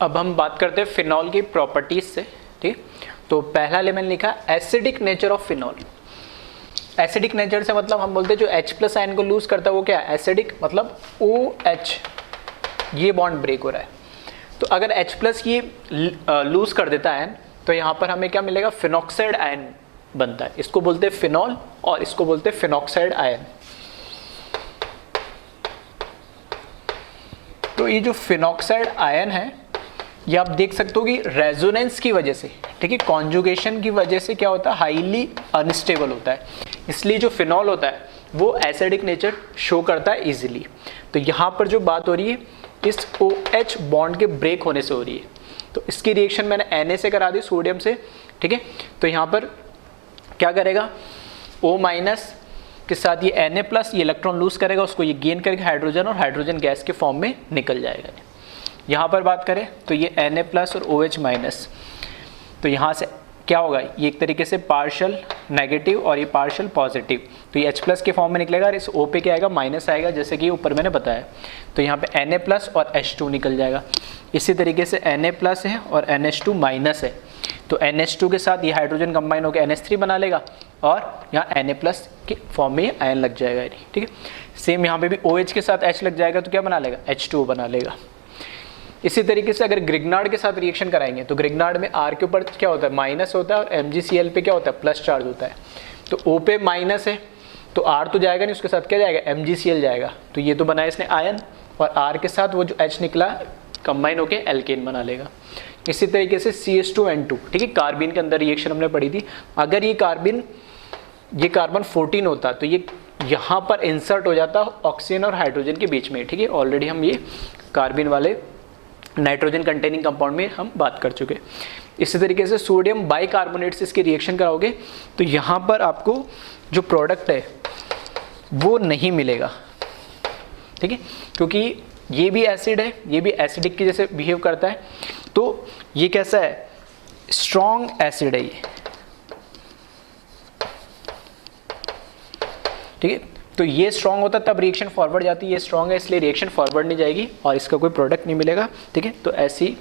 अब हम बात करते हैं फिनॉल की प्रॉपर्टीज से, ठीक। तो पहला एलिमेंट लिखा acidic nature of phenol. Acidic nature से मतलब हम बोलते हैं जो H+ आयन को लूज करता है वो क्या है, एसिडिक, मतलब OH, ये बॉन्ड ब्रेक हो रहा है। तो अगर H+ ये लूज कर देता है तो यहाँ पर हमें क्या मिलेगा, फिनॉक्साइड आयन बनता है। इसको बोलते हैं फिनॉल और इसको बोलते हैं फिनॉक्साइड आयन। तो ये जो फिनॉक्साइड आयन है ये आप देख सकते हो कि रेजोनेंस की वजह से, ठीक है, कॉन्जुगेशन की वजह से क्या होता है, हाईली अनस्टेबल होता है। इसलिए जो फिनॉल होता है वो एसिडिक नेचर शो करता है इजीली। तो यहाँ पर जो बात हो रही है इस OH बॉन्ड के ब्रेक होने से हो रही है। तो इसकी रिएक्शन मैंने Na से करा दी, सोडियम से, ठीक है। तो यहाँ पर क्या करेगा, O- के साथ ये Na+, ये इलेक्ट्रॉन लूज करेगा, उसको ये गेन करेगा हाइड्रोजन, और हाइड्रोजन गैस के फॉर्म में निकल जाएगा। यहाँ पर बात करें तो ये Na+ और OH-, तो यहाँ से क्या होगा, ये एक तरीके से पार्शियल नेगेटिव और ये पार्शियल पॉजिटिव। तो ये H+ के फॉर्म में निकलेगा और इस O पे क्या आएगा, माइनस आएगा, जैसे कि ऊपर मैंने बताया। तो यहाँ पे Na+ और H2 निकल जाएगा। इसी तरीके से Na+ है और NH2- है, तो NH2 के साथ ये हाइड्रोजन कंबाइन होकर NH3 बना लेगा और यहाँ Na+ के फॉर्म में ये आयन लग जाएगा, ठीक है। सेम यहाँ पे भी OH के साथ H लग जाएगा तो क्या बना लेगा, H2O बना लेगा। इसी तरीके से अगर ग्रिग्नार्ड के साथ रिएक्शन कराएंगे तो ग्रिग्नार्ड में R के ऊपर क्या होता है, माइनस होता है, और MgCl पे क्या होता है, प्लस चार्ज होता है। तो O पे माइनस है तो R तो जाएगा नहीं, उसके साथ क्या जाएगा, MgCl जाएगा। तो ये तो बनाया इसने आयन, और R के साथ वो जो H निकला कंबाइन होके एल्केन बना लेगा। इसी तरीके से CH2N2, ठीक है, कार्बिन के अंदर रिएक्शन हमने पढ़ी थी। अगर ये कार्बन 14 होता तो ये यहाँ पर इंसर्ट हो जाता ऑक्सीजन और हाइड्रोजन के बीच में, ठीक है। ऑलरेडी हम ये कार्बिन वाले नाइट्रोजन कंटेनिंग कंपाउंड में हम बात कर चुके। इसी तरीके से सोडियम बाइकार्बोनेट से इसकी रिएक्शन कराओगे तो यहाँ पर आपको जो प्रोडक्ट है वो नहीं मिलेगा, ठीक है, क्योंकि ये भी एसिड है, ये भी एसिडिक की जैसे बिहेव करता है। तो ये कैसा है, स्ट्रॉन्ग एसिड है ये, ठीक है। तो ये स्ट्रॉन्ग होता तब रिएक्शन फॉरवर्ड जाती है, ये स्ट्रॉन्ग है इसलिए रिएक्शन फॉरवर्ड नहीं जाएगी और इसका कोई प्रोडक्ट नहीं मिलेगा, ठीक है। तो ऐसी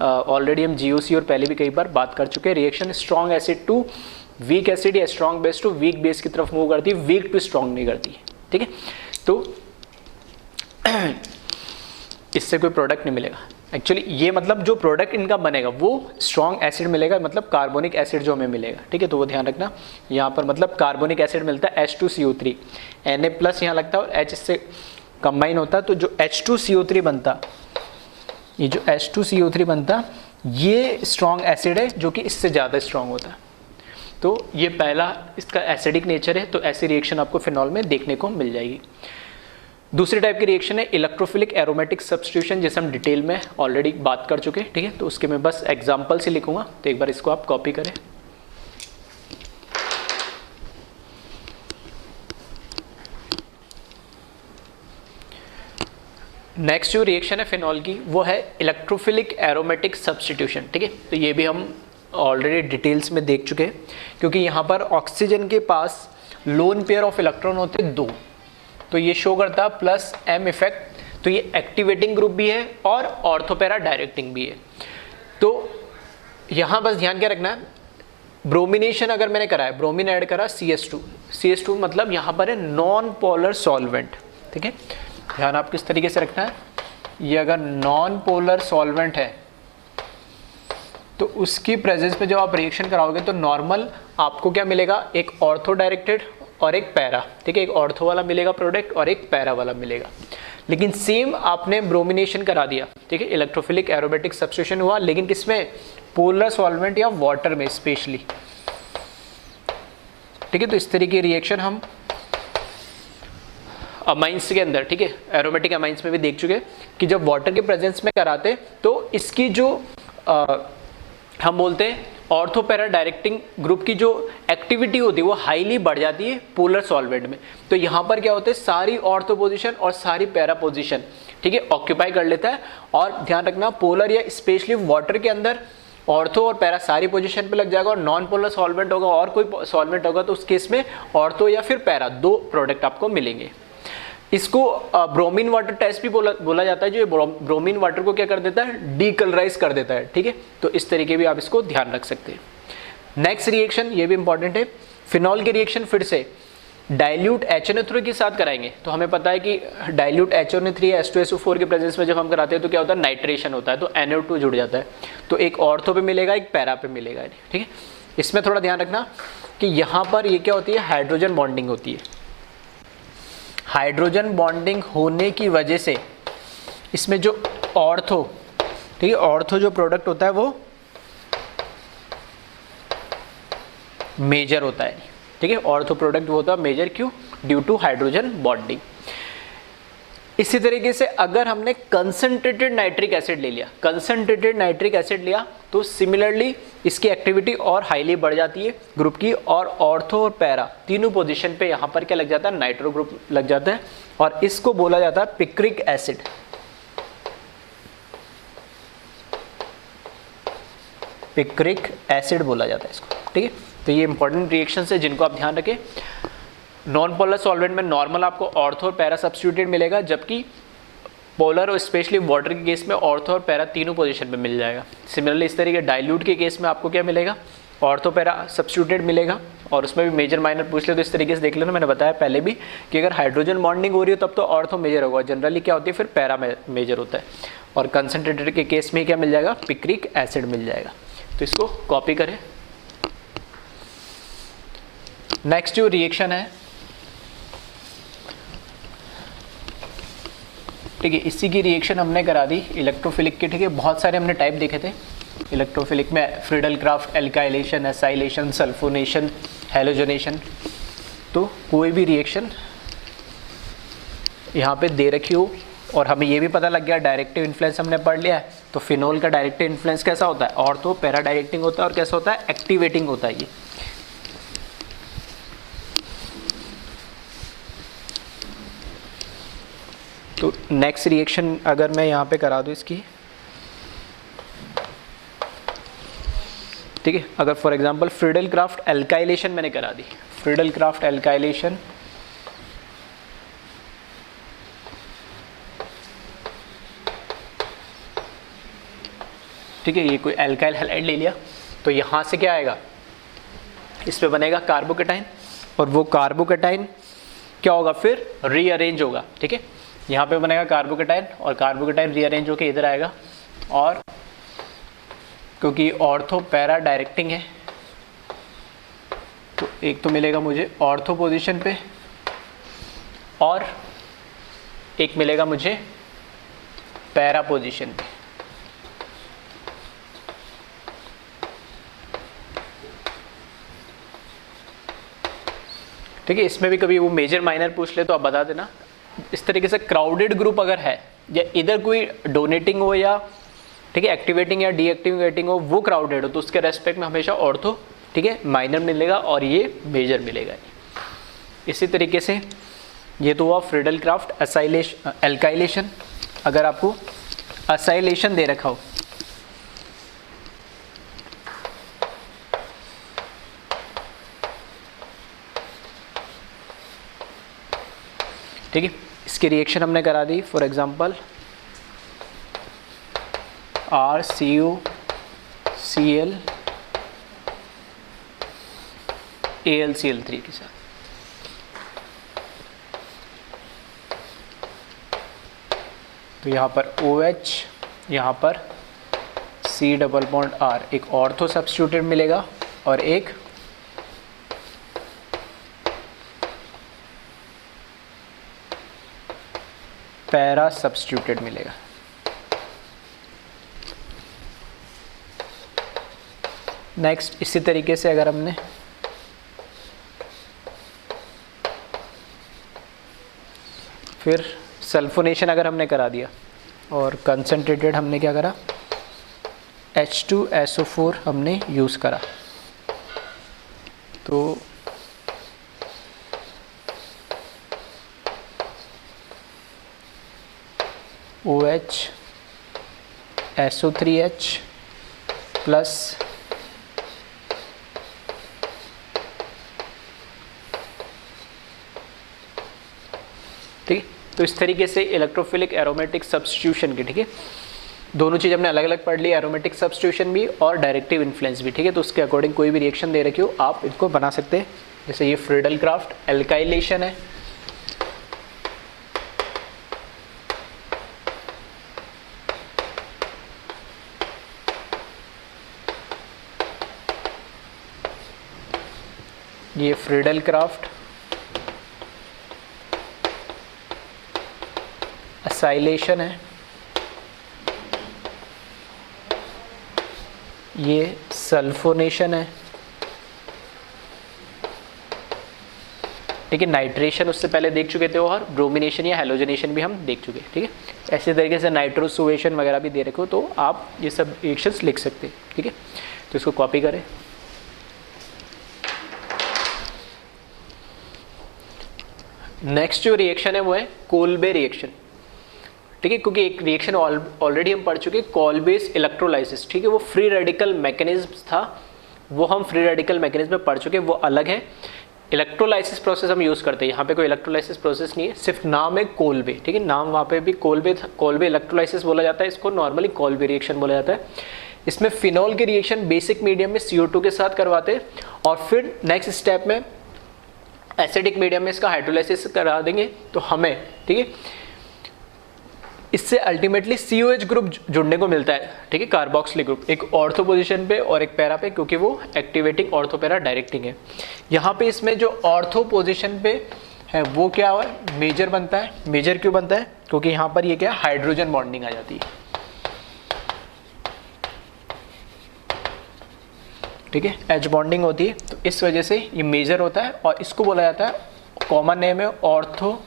ऑलरेडी हम GOC और पहले भी कई बार बात कर चुके हैं। Reaction strong acid to weak acid या strong base to weak base की तरफ मूव करती है, वीक टू स्ट्रॉन्ग नहीं करती है, ठीक है। तो इससे कोई प्रोडक्ट नहीं मिलेगा। एक्चुअली ये मतलब जो प्रोडक्ट इनका बनेगा वो स्ट्रॉन्ग एसिड मिलेगा, मतलब कार्बोनिक एसिड जो हमें मिलेगा, ठीक है। तो वो ध्यान रखना, यहाँ पर मतलब कार्बोनिक एसिड मिलता है H2CO3, Na+ यहाँ लगता है और H से कंबाइन होता है। तो जो H2CO3 बनता, ये जो H2CO3 बनता ये स्ट्रॉन्ग एसिड है जो कि इससे ज़्यादा स्ट्रॉन्ग होता है। तो ये पहला इसका एसिडिक नेचर है, तो ऐसी रिएक्शन आपको फिनॉल में देखने को मिल जाएगी। दूसरी टाइप की रिएक्शन है इलेक्ट्रोफिलिक एरोमेटिक सब्स्टिट्यूशन, जिसे हम डिटेल में ऑलरेडी बात कर चुके हैं, ठीक है। तो उसके मैं बस एग्जांपल से लिखूंगा, तो एक बार इसको आप कॉपी करें। नेक्स्ट जो रिएक्शन है फिनॉल की वो है इलेक्ट्रोफिलिक एरोमेटिक सब्स्टिट्यूशन, ठीक है। तो ये भी हम ऑलरेडी डिटेल्स में देख चुके हैं, क्योंकि यहाँ पर ऑक्सीजन के पास लोन पेयर ऑफ इलेक्ट्रॉन होते हैं 2, तो ये शो करता है +M इफेक्ट। तो ये एक्टिवेटिंग ग्रुप भी है और ऑर्थोपेरा डायरेक्टिंग भी है। तो यहाँ बस ध्यान क्या रखना है, ब्रोमिनेशन अगर मैंने करा है, ब्रोमीन ऐड करा CH2 मतलब यहाँ पर है नॉन पोलर सॉल्वेंट, ठीक है। ध्यान आप किस तरीके से रखना है, ये अगर नॉन पोलर सॉल्वेंट है तो उसकी प्रेजेंस में जब आप रिएक्शन कराओगे तो नॉर्मल आपको क्या मिलेगा, एक ऑर्थो डायरेक्टेड और एक पैरा, ठीक है। एक ऑर्थो वाला मिलेगा प्रोडक्ट और एक पैरा वाला मिलेगा। लेकिन सेम आपने ब्रोमिनेशन करा दिया, ठीक है, इलेक्ट्रोफिलिक एरोमेटिक सब्स्टिट्यूशन हुआ, लेकिन किसमें, पोलर सॉल्वेंट या वाटर में स्पेशली, ठीक है। तो इस तरीके की रिएक्शन हम अमाइंस के अंदर, ठीक है, एरोमेटिक अमाइंस में भी देख चुके कि जब वाटर के प्रेजेंस में कराते तो इसकी जो हम बोलते हैं ऑर्थोपेरा डायरेक्टिंग ग्रुप की जो एक्टिविटी होती है वो हाईली बढ़ जाती है पोलर सॉल्वेंट में। तो यहाँ पर क्या होता है, सारी ऑर्थो पोजीशन और सारी पैरा पोजीशन, ठीक है, ऑक्यूपाई कर लेता है। और ध्यान रखना, पोलर या स्पेशली वाटर के अंदर ऑर्थो और पैरा सारी पोजीशन पे लग जाएगा, और नॉन पोलर सॉल्वेंट होगा और कोई सॉल्वेंट होगा तो उस केस में ऑर्थो या फिर पैरा 2 प्रोडक्ट आपको मिलेंगे। इसको ब्रोमीन वाटर टेस्ट भी बोला जाता है, जो ये ब्रोमीन वाटर को क्या कर देता है, डीकलराइज कर देता है, ठीक है। तो इस तरीके भी आप इसको ध्यान रख सकते हैं। नेक्स्ट रिएक्शन, ये भी इंपॉर्टेंट है, फिनॉल के रिएक्शन फिर से डाइल्यूट HNO3 के साथ कराएंगे। तो हमें पता है कि डाइल्यूट HNO3 H2SO4 के प्रेजेंस में जब हम कराते हैं तो क्या होता है, नाइट्रेशन होता है, तो NO2 जुड़ जाता है। तो एक ऑर्थो पे मिलेगा, एक पैरा पे मिलेगा, ठीक है। इसमें थोड़ा ध्यान रखना कि यहाँ पर ये क्या होती है, हाइड्रोजन बॉन्डिंग होती है। हाइड्रोजन बॉन्डिंग होने की वजह से इसमें जो ऑर्थो, ठीक है, ऑर्थो जो प्रोडक्ट होता है वो मेजर होता है, ठीक है। ऑर्थो प्रोडक्ट वो होता है मेजर, क्यों, ड्यू टू हाइड्रोजन बॉन्डिंग। इसी तरीके से अगर हमने कंसंट्रेटेड नाइट्रिक एसिड ले लिया, कंसंट्रेटेड नाइट्रिक एसिड लिया, तो सिमिलरली इसकी एक्टिविटी और हाईली बढ़ जाती है ग्रुप की, और ऑर्थो और पैरा तीनों पोजीशन पे यहाँ पर क्या लग जाता है, नाइट्रो ग्रुप लग जाता है, और इसको बोला जाता है पिक्रिक एसिड। पिक्रिक एसिड बोला जाता है इसको, ठीक है। तो ये इंपॉर्टेंट रिएक्शंस है जिनको आप ध्यान रखें। नॉन पोलर सॉल्वेंट में नॉर्मल आपको ऑर्थो और पैरा सब्स्टिट्यूटेड मिलेगा, जबकि पोलर और स्पेशली वाटर के केस में ऑर्थो और पैरा तीनों पोजीशन पे मिल जाएगा। सिमिलरली इस तरीके डाइल्यूट के केस में आपको क्या मिलेगा, ऑर्थो पैरा सब्स्टिट्यूटेड मिलेगा, और उसमें भी मेजर माइनर पूछ ले तो इस तरीके से देख लेना। मैंने बताया पहले भी कि अगर हाइड्रोजन बॉन्डिंग हो रही हो तब तो ऑर्थो मेजर होगा, जनरली क्या होती है फिर पैरा मेजर होता है, और कंसनट्रेटेड के केस में क्या मिल जाएगा, पिक्रिक एसिड मिल जाएगा। तो इसको कॉपी करें। नेक्स्ट जो रिएक्शन है, ठीक है, इसी की रिएक्शन हमने करा दी इलेक्ट्रोफिलिक की, ठीक है। बहुत सारे हमने टाइप देखे थे इलेक्ट्रोफिलिक में, Friedel craft, alkylation, acylation, sulphonation, halogenation. तो कोई भी रिएक्शन यहाँ पे दे रखी हो, और हमें ये भी पता लग गया डायरेक्टिव इन्फ्लुएंस हमने पढ़ लिया है, तो फिनोल का डायरेक्टिव इन्फ्लुएंस कैसा होता है, ऑर्थो पैरा डायरेक्टिंग होता है, और कैसा होता है, एक्टिवेटिंग होता है ये। तो नेक्स्ट रिएक्शन अगर मैं यहाँ पे करा दूँ इसकी, ठीक है, अगर for example Friedel craft alkylation मैंने करा दी, फ्रीडल क्राफ्ट एल्काइलेशन, ठीक है, ये कोई एल्काइल हैलाइड ले लिया, तो यहाँ से क्या आएगा, इस पे बनेगा कार्बोकेटाइन, और वो कार्बोकेटाइन क्या होगा, फिर रीअरेंज होगा, ठीक है। यहाँ पे बनेगा कार्बोकेटाइन, और कार्बोकेटाइन रीअरेंज होकर इधर आएगा, और क्योंकि ऑर्थो पैरा डायरेक्टिंग है तो एक तो मिलेगा मुझे ऑर्थो पोजीशन पे, और एक मिलेगा मुझे पैरा पोजीशन पे। ठीक है, इसमें भी कभी वो मेजर माइनर पूछ ले तो आप बता देना। इस तरीके से क्राउडेड ग्रुप अगर है, या इधर कोई डोनेटिंग हो या ठीक है एक्टिवेटिंग या डीएक्टिवेटिंग हो, वो क्राउडेड हो, तो उसके रेस्पेक्ट में हमेशा ऑर्थो, ठीक है, माइनर मिलेगा, और ये मेजर मिलेगा। इसी तरीके से ये तो हुआ फ्रीडल क्राफ्ट एसाइलेशन एल्काइलेशन। अगर आपको एसाइलेशन दे रखा हो, ठीक है, इसकी रिएक्शन हमने करा दी, फॉर एग्जांपल RCOCl AlCl3 के साथ। तो यहाँ पर OH, यहाँ पर C डबल बॉन्ड R, एक ऑर्थो सब्स्टिट्यूटेड मिलेगा और एक पैरा सब्स्टिट्यूटेड मिलेगा। नेक्स्ट इसी तरीके से अगर हमने फिर सल्फोनेशन अगर हमने करा दिया और कंसंट्रेटेड हमने क्या करा, H2SO4 हमने यूज़ करा, तो OH SO3H प्लस ठीक, तो इस तरीके से इलेक्ट्रोफिलिक एरोमेटिक सब्स्टिट्यूशन की, ठीक है, दोनों चीज़ हमने अलग अलग पढ़ ली, एरोमेटिक सब्स्टिट्यूशन भी और डायरेक्टिव इन्फ्लुएंस भी, ठीक है। तो उसके अकॉर्डिंग कोई भी रिएक्शन दे रखी हो आप इनको बना सकते हैं। जैसे ये फ्रीडल क्राफ्ट एल्काइलेशन है, ये फ्रीडल क्राफ्ट एसाइलेशन है, ये सल्फोनेशन है, ठीक है। नाइट्रेशन उससे पहले देख चुके थे और ब्रोमिनेशन या हेलोजनेशन भी हम देख चुके, ठीक है। ऐसे तरीके से नाइट्रोसुएशन वगैरह भी दे रखे हो तो आप ये सब रिएक्शंस लिख सकते हैं, ठीक है। तो इसको कॉपी करें। नेक्स्ट जो रिएक्शन है वो है कोल्बे रिएक्शन, ठीक है, क्योंकि एक रिएक्शन ऑलरेडी हम पढ़ चुके कोल्बेस इलेक्ट्रोलाइसिस, ठीक है, वो फ्री रेडिकल मैकेनिज्म था, वो हम फ्री रेडिकल मैकेनिज्म में पढ़ चुके, वो अलग है। इलेक्ट्रोलाइसिस प्रोसेस हम यूज़ करते हैं, यहाँ पे कोई इलेक्ट्रोलाइसिस प्रोसेस नहीं है, सिर्फ नाम है कोल्बे, ठीक है, नाम वहाँ पे भी कोल्बे इलेक्ट्रोलाइसिस बोला जाता है, इसको नॉर्मली कोल्बे रिएक्शन बोला जाता है। इसमें फिनॉल के रिएक्शन बेसिक मीडियम में CO2 के साथ करवाते हैं और फिर नेक्स्ट स्टेप में एसिडिक मीडियम में इसका हाइड्रोलाइसिस करा देंगे तो हमें, ठीक है, इससे अल्टीमेटली COH ग्रुप जुड़ने को मिलता है, ठीक है, कार्बोक्सिलिक ग्रुप, एक ऑर्थो पोजीशन पे और एक पैरा पे, क्योंकि वो एक्टिवेटिंग ऑर्थो पैरा डायरेक्टिंग है। यहाँ पे इसमें जो ऑर्थो पोजीशन पे है वो क्या हुआ है, मेजर बनता है। मेजर क्यों बनता है, क्योंकि यहाँ पर ये क्या हाइड्रोजन बॉन्डिंग आ जाती है, ठीक है, H बॉन्डिंग होती है, तो इस वजह से ये मेजर होता है और इसको बोला जाता है, कॉमन नेम है ऑर्थो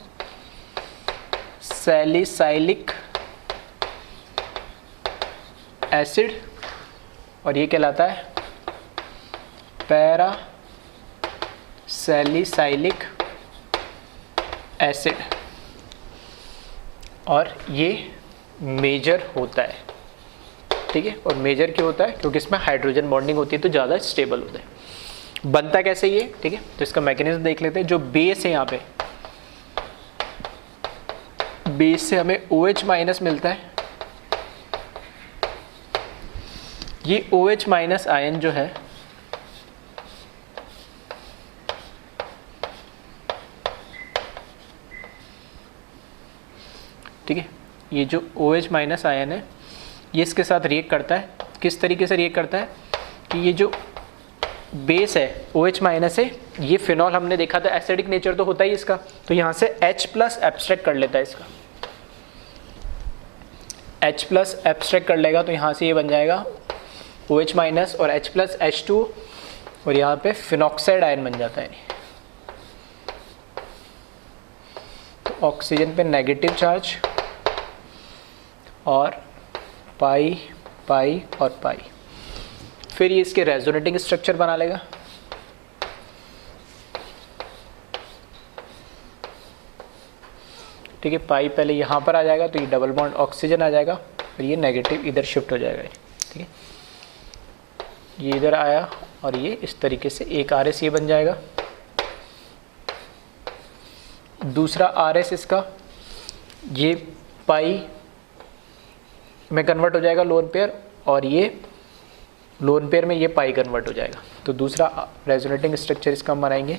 सैलिसाइलिक एसिड और ये कहलाता है पैरा सैलिसाइलिक एसिड और ये मेजर होता है, ठीक है। और मेजर क्यों होता है, क्योंकि इसमें हाइड्रोजन बॉन्डिंग होती है तो ज़्यादा स्टेबल होता है। बनता कैसे ये, ठीक है, तो इसका मैकेनिज्म देख लेते हैं। जो बेस है यहाँ पे, बेस से हमें OH माइनस मिलता है, ये OH माइनस आयन जो है ठीक है, ये जो OH माइनस आयन है ये इसके साथ रिएक्ट करता है। किस तरीके से रिएक्ट करता है कि ये जो बेस है OH माइनस है, ये फिनॉल हमने देखा था एसिडिक नेचर तो होता ही इसका, तो यहाँ से H प्लस एब्स्ट्रैक्ट कर लेता है इसका, H प्लस एब्स्ट्रैक्ट कर लेगा तो यहाँ से ये बन जाएगा OH माइनस और H प्लस H2 और यहाँ पे फिनॉक्साइड आयन बन जाता है। तो ऑक्सीजन पे नेगेटिव चार्ज और पाई पाई और पाई, फिर ये इसके रेजोनेटिंग स्ट्रक्चर बना लेगा, ठीक है। पाई पहले यहाँ पर आ जाएगा तो ये डबल बॉन्ड ऑक्सीजन आ जाएगा, फिर ये नेगेटिव इधर शिफ्ट हो जाएगा, ठीक है, ये इधर आया और ये इस तरीके से एक RS ये बन जाएगा, दूसरा RS इसका ये पाई में कन्वर्ट हो जाएगा लोन पेयर और ये लोन पेयर में ये पाई कन्वर्ट हो जाएगा। तो दूसरा रेजोनेटिंग स्ट्रक्चर इसका हम बनाएंगे।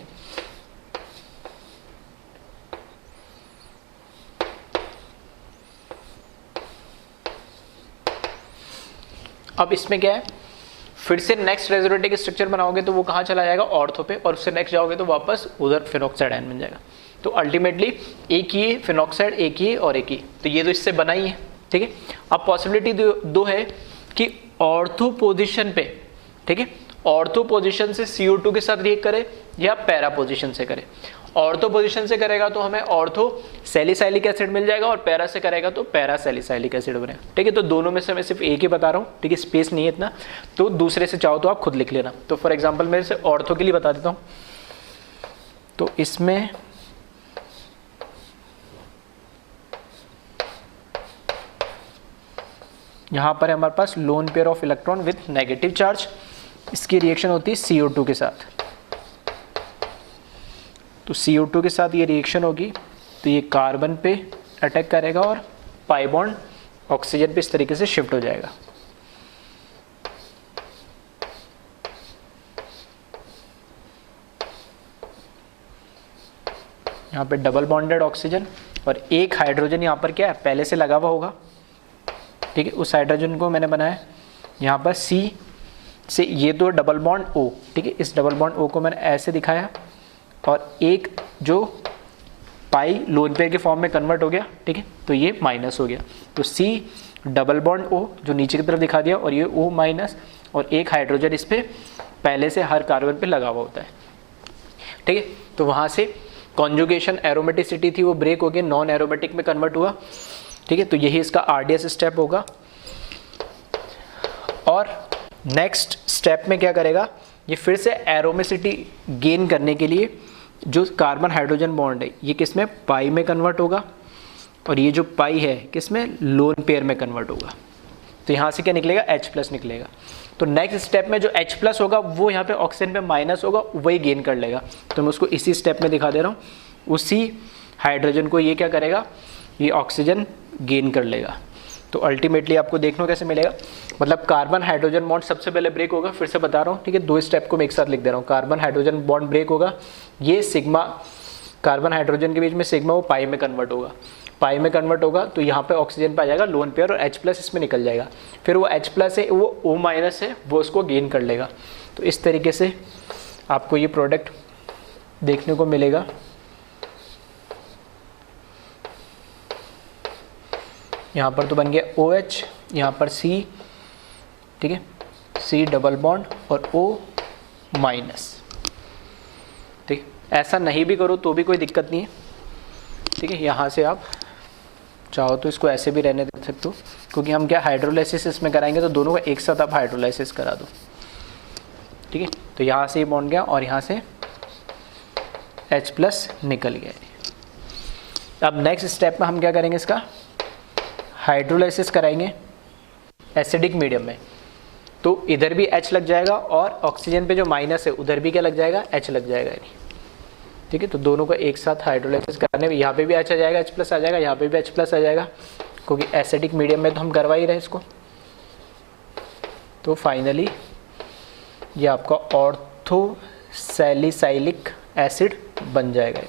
अब इसमें क्या है, फिर से नेक्स्ट रेजोनेटिंग स्ट्रक्चर बनाओगे तो वो कहाँ चला जाएगा, ऑर्थो पे, और उससे नेक्स्ट जाओगे तो वापस उधर फिनॉक्साइड आयन बन जाएगा। तो अल्टीमेटली एक ही फिनॉक्साइड, एक ही और एक ही, तो ये तो इससे बना ही है, ठीक है। अब पॉसिबिलिटी दो है कि ऑर्थो पोजीशन पे, ठीक है, ऑर्थो पोजीशन से CO2 के साथ रिएक्ट करे या पैरा पोजीशन से करे। ऑर्थो पोजीशन से करेगा तो हमें ऑर्थो सैलिसाइलिक एसिड मिल जाएगा और पैरा से करेगा तो पैरा सैलिसाइलिक एसिड बनेगा, ठीक है। तो दोनों में से मैं सिर्फ एक ही बता रहा हूँ, ठीक है, स्पेस नहीं है इतना, तो दूसरे से चाहो तो आप खुद लिख लेना। तो फॉर एग्जाम्पल मैं इसे ऑर्थो के लिए बता देता हूँ। तो इसमें यहाँ पर हमारे पास lone pair of electron with negative charge, इसकी रिएक्शन होती है CO2 के साथ। तो CO2 के साथ ये रिएक्शन होगी तो ये कार्बन पे अटैक करेगा और पाई बॉन्ड ऑक्सीजन पे इस तरीके से शिफ्ट हो जाएगा। यहाँ पे डबल बॉन्डेड ऑक्सीजन और एक हाइड्रोजन यहाँ पर क्या है पहले से लगा हुआ होगा, ठीक है। उस हाइड्रोजन को मैंने बनाया यहाँ पर C से, ये तो डबल बॉन्ड O, ठीक है। इस डबल बॉन्ड O को मैंने ऐसे दिखाया और एक जो पाई लोन पेयर के फॉर्म में कन्वर्ट हो गया, ठीक है, तो ये माइनस हो गया। तो C डबल बॉन्ड O जो नीचे की तरफ दिखा दिया और ये O माइनस और एक हाइड्रोजन इस पर पहले से हर कार्बन पे लगा हुआ होता है, ठीक है। तो वहाँ से कॉन्जुगेशन एरोमेटिसिटी थी वो ब्रेक हो गई, नॉन एरोमेटिक में कन्वर्ट हुआ, ठीक है। तो यही इसका RDS स्टेप होगा। और नेक्स्ट स्टेप में क्या करेगा, ये फिर से एरोमेसिटी गेन करने के लिए जो कार्बन हाइड्रोजन बॉन्ड है ये किस में पाई में कन्वर्ट होगा और ये जो पाई है किस में लोन पेयर में कन्वर्ट होगा। तो यहाँ से क्या निकलेगा, H+ निकलेगा। तो नेक्स्ट स्टेप में जो H+ होगा वो यहाँ पे ऑक्सीजन पे माइनस होगा, वही गेन कर लेगा। तो मैं उसको इसी स्टेप में दिखा दे रहा हूँ। उसी हाइड्रोजन को ये क्या करेगा, ये ऑक्सीजन गेन कर लेगा। तो अल्टीमेटली आपको देखने को कैसे मिलेगा, मतलब कार्बन हाइड्रोजन बॉन्ड सबसे पहले ब्रेक होगा, फिर से बता रहा हूँ, ठीक है। 2 स्टेप को मैं एक साथ लिख दे रहा हूँ। कार्बन हाइड्रोजन बॉन्ड ब्रेक होगा, ये सिग्मा कार्बन हाइड्रोजन के बीच में सिग्मा वो पाई में कन्वर्ट होगा, पाई में कन्वर्ट होगा तो यहाँ पे ऑक्सीजन पे आ जाएगा लोन पेयर और H+ इसमें निकल जाएगा। फिर वो H+ है वो O- है वो उसको गेन कर लेगा। तो इस तरीके से आपको ये प्रोडक्ट देखने को मिलेगा। यहाँ पर तो बन गया OH, यहाँ पर C, ठीक है, C डबल बॉन्ड और O-, ठीक। ऐसा नहीं भी करो तो भी कोई दिक्कत नहीं है, ठीक है। यहाँ से आप चाहो तो इसको ऐसे भी रहने दे सकते हो, क्योंकि हम क्या हाइड्रोलाइसिस इसमें कराएंगे तो दोनों का एक साथ आप हाइड्रोलाइसिस करा दो, ठीक है। तो यहाँ से ये बॉन्ड गया और यहाँ से H+ निकल गया। अब नेक्स्ट स्टेप में हम क्या करेंगे, इसका हाइड्रोलाइसिस कराएंगे एसिडिक मीडियम में। तो इधर भी H लग जाएगा और ऑक्सीजन पे जो माइनस है उधर भी क्या लग जाएगा, H लग जाएगा, ठीक है। तो दोनों को एक साथ हाइड्रोलाइसिस करने में यहाँ पे भी H आ जाएगा, H+ आ जाएगा, यहाँ पे भी H+ आ जाएगा, क्योंकि एसिडिक मीडियम में तो हम करवा ही रहे इसको। तो फाइनली ये आपका ऑर्थो सैलिसाइलिक एसिड बन जाएगा।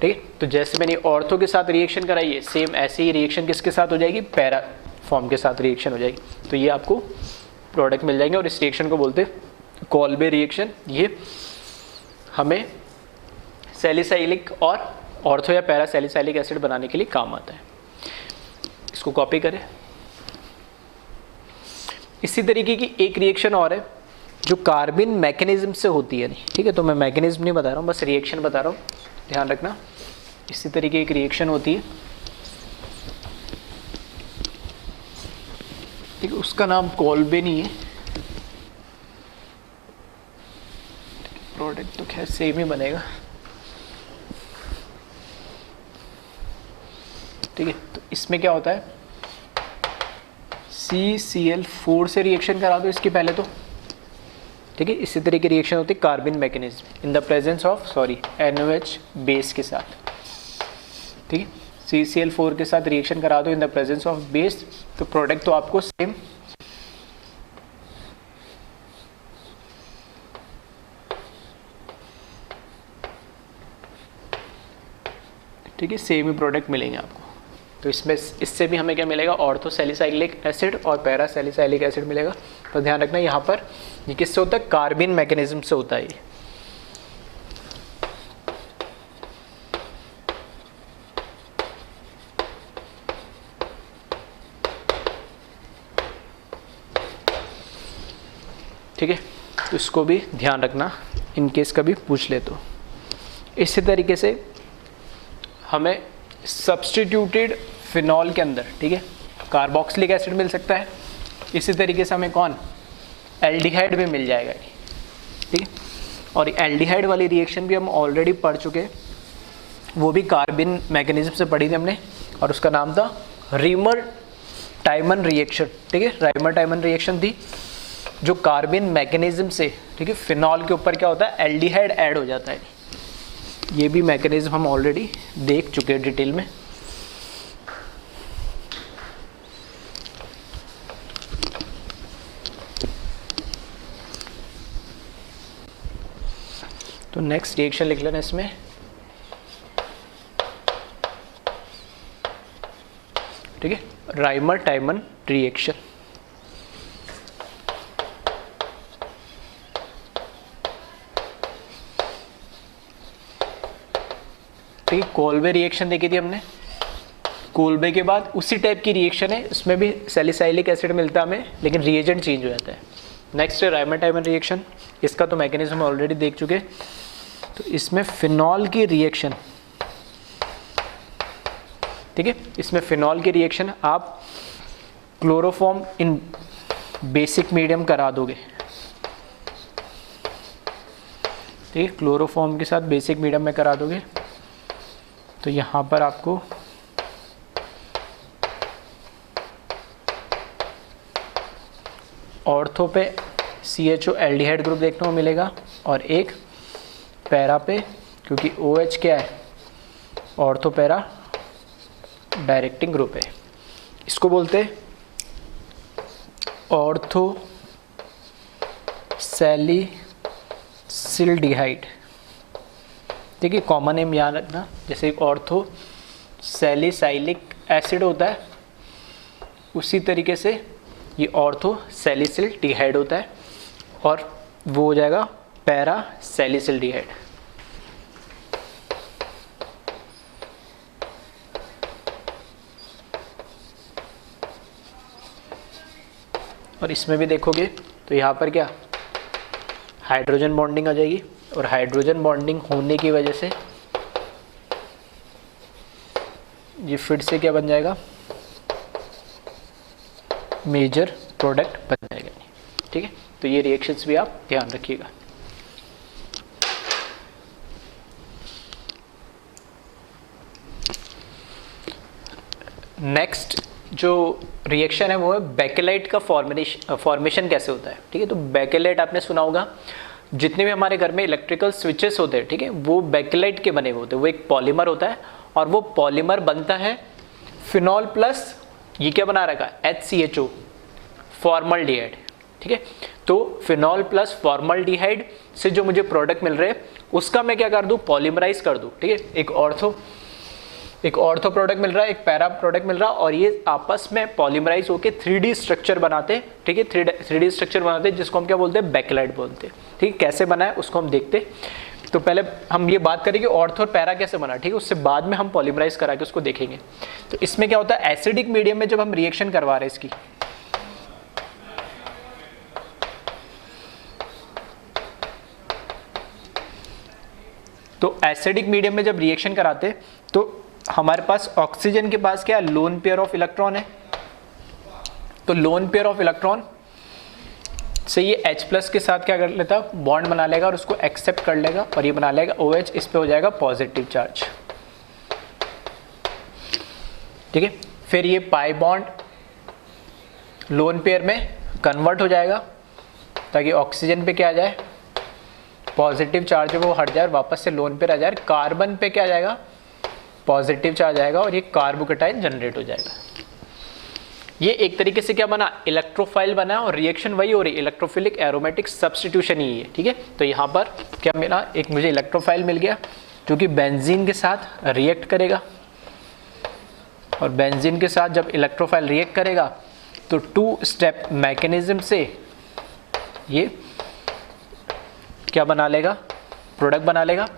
ठीक है। तो जैसे मैंने ऑर्थो के साथ रिएक्शन कराई है, सेम ऐसे ही रिएक्शन किसके साथ हो जाएगी, पैरा फॉर्म के साथ रिएक्शन हो जाएगी। तो ये आपको प्रोडक्ट मिल जाएंगे और इस रिएक्शन को बोलते हैं कॉल्बे रिएक्शन। ये हमें सैलिसाइलिक और ऑर्थो या पैरा सैलिसाइलिक एसिड बनाने के लिए काम आता है। इसको कॉपी करें। इसी तरीके की एक रिएक्शन और है जो कार्बिन मैकेनिज्म से होती है, नहीं, ठीक है। तो मैं मैकेनिज्म नहीं बता रहा हूँ, बस रिएक्शन बता रहा हूँ, ध्यान रखना। इसी तरीके की एक रिएक्शन होती है, ठीक है, उसका नाम कॉल्बे नहीं है, प्रोडक्ट तो खैर सेम ही बनेगा, ठीक है। तो इसमें क्या होता है, CCl4 से रिएक्शन करा दो इसके पहले तो, ठीक है। इसी तरीके की रिएक्शन होती है carbene mechanism in the presence of NOH base के साथ, ठीक है। CCl4 के साथ रिएक्शन करा दो इन द प्रेजेंस ऑफ बेस, तो प्रोडक्ट तो आपको सेम ठीक है, सेम ही प्रोडक्ट मिलेंगे आपको। तो इसमें इससे भी हमें क्या मिलेगा, ऑर्थो सैलिसाइलिक एसिड और पैरा सैलिसाइलिक एसिड मिलेगा। तो ध्यान रखना यहाँ पर ये किससे होता है, कार्बिन मैकेनिज्म से होता है ये। ठीक है, तो इसको भी ध्यान रखना इन केस कभी पूछ ले तो। इसी तरीके से हमें सब्स्टिट्यूटेड फिनॉल के अंदर, ठीक है, कार्बोक्सिलिक एसिड मिल सकता है। इसी तरीके से हमें कौन, एल्डिहाइड भी मिल जाएगा, ठीक है। और एल्डिहाइड वाली रिएक्शन भी हम ऑलरेडी पढ़ चुके हैं, वो भी कार्बिन मैकेनिज्म से पढ़ी थी हमने, और उसका नाम था रीमर टाइमन रिएक्शन, ठीक है। राइमर टाइमन रिएक्शन थी। जो कार्बन मैकेनिज्म से, ठीक है, फिनॉल के ऊपर क्या होता है, एल्डिहाइड ऐड हो जाता है। ये भी मैकेनिज्म हम ऑलरेडी देख चुके हैं डिटेल में। तो नेक्स्ट रिएक्शन लिख लेना इसमें, ठीक है, राइमर टाइमन रिएक्शन। ठीक है, कोल्बे रिएक्शन देखी थी हमने। कोल्बे के बाद उसी टाइप की रिएक्शन है, इसमें भी सैलिसाइलिक एसिड मिलता है हमें, लेकिन रिएजेंट चेंज हो जाता है। नेक्स्ट है राइमर टाइमन रिएक्शन। इसका तो मैकेनिज्म ऑलरेडी देख चुके। तो इसमें फिनॉल की रिएक्शन, ठीक है, इसमें फिनॉल की रिएक्शन आप क्लोरोफॉर्म इन बेसिक मीडियम करा दोगे, ठीक है, क्लोरोफॉर्म के साथ बेसिक मीडियम में करा दोगे। तो यहाँ पर आपको ऑर्थो पे CHO एल्डिहाइड ग्रुप देखने को मिलेगा और एक पैरा पे, क्योंकि OH क्या है, ऑर्थो पैरा डायरेक्टिंग ग्रुप है। इसको बोलते ऑर्थो सैलिसिल्डिहाइड, ठीक है, कॉमन नेम याद रखना। जैसे एक ऑर्थो सैलिसाइलिक एसिड होता है, उसी तरीके से ये ऑर्थो सैलिसिल्डिहाइड होता है, और वो हो जाएगा पैरा सैलिसिल्डिहाइड। और इसमें भी देखोगे तो यहाँ पर क्या, हाइड्रोजन बॉन्डिंग आ जाएगी, और हाइड्रोजन बॉन्डिंग होने की वजह से ये फिर से क्या बन जाएगा, मेजर प्रोडक्ट बन जाएगा, ठीक है। तो ये रिएक्शंस भी आप ध्यान रखिएगा। नेक्स्ट जो रिएक्शन है वो है बेकेलाइट का फॉर्मेशन कैसे होता है, ठीक है। तो बेकेलाइट आपने सुना होगा, जितने भी हमारे घर में इलेक्ट्रिकल स्विचेस होते हैं, ठीक है, वो बेकेलाइट के बने हुए होते हैं। वो एक पॉलीमर होता है, और वो पॉलीमर बनता है फिनॉल प्लस ये क्या बना रखा है, HCHO फॉर्मल्डिहाइड, ठीक है। तो फिनॉल प्लस फॉर्मल्डिहाइड से जो मुझे प्रोडक्ट मिल रहे हैं उसका मैं क्या कर दूं, पॉलीमराइज कर दूं, ठीक है। एक ऑर्थो प्रोडक्ट मिल रहा है, एक पैरा प्रोडक्ट मिल रहा है, और ये आपस में पॉलीमराइज होकर 3D स्ट्रक्चर बनाते हैं, ठीक है। 3D स्ट्रक्चर बनाते हैं जिसको हम क्या बोलते हैं, बेकेलाइट बोलते हैं, ठीक है। कैसे बना है उसको हम देखते हैं। तो पहले हम ये बात करेंगे ऑर्थो और पैरा कैसे बना, ठीक है, उससे बाद में हम पॉलीमराइज करा के उसको देखेंगे। तो इसमें क्या होता है, एसिडिक मीडियम में जब हम रिएक्शन करवा रहे हैं इसकी, तो एसिडिक मीडियम में जब रिएक्शन कराते तो हमारे पास ऑक्सीजन के पास क्या है, लोन पेयर ऑफ इलेक्ट्रॉन है। तो लोन पेयर ऑफ इलेक्ट्रॉन से ये H+ के साथ क्या कर लेता, बॉन्ड बना लेगा और उसको एक्सेप्ट कर लेगा, और ये बना लेगा OH, इस पे हो जाएगा पॉजिटिव चार्ज, ठीक है। फिर ये पाई बॉन्ड लोन पेयर में कन्वर्ट हो जाएगा ताकि ऑक्सीजन पे क्या आ जाए, पॉजिटिव चार्ज है वो हट जाए और वापस से लोन पेयर आ जाए। कार्बन पे क्या आ जाएगा, पॉजिटिव चार्ज आएगा और ये कार्बोकेटाइन जनरेट हो जाएगा। ये एक तरीके से क्या बना, इलेक्ट्रोफाइल बना, और रिएक्शन वही हो रही, इलेक्ट्रोफिलिक एरोमेटिक सब्स्टिट्यूशन ही है, ठीक है। तो यहाँ पर क्या मिला, एक मुझे इलेक्ट्रोफाइल मिल गया जो कि बेंजीन के साथ रिएक्ट करेगा, और बेंजीन के साथ जब इलेक्ट्रोफाइल रिएक्ट करेगा तो 2 स्टेप मैकेनिज्म से ये क्या बना लेगा, प्रोडक्ट बना लेगा।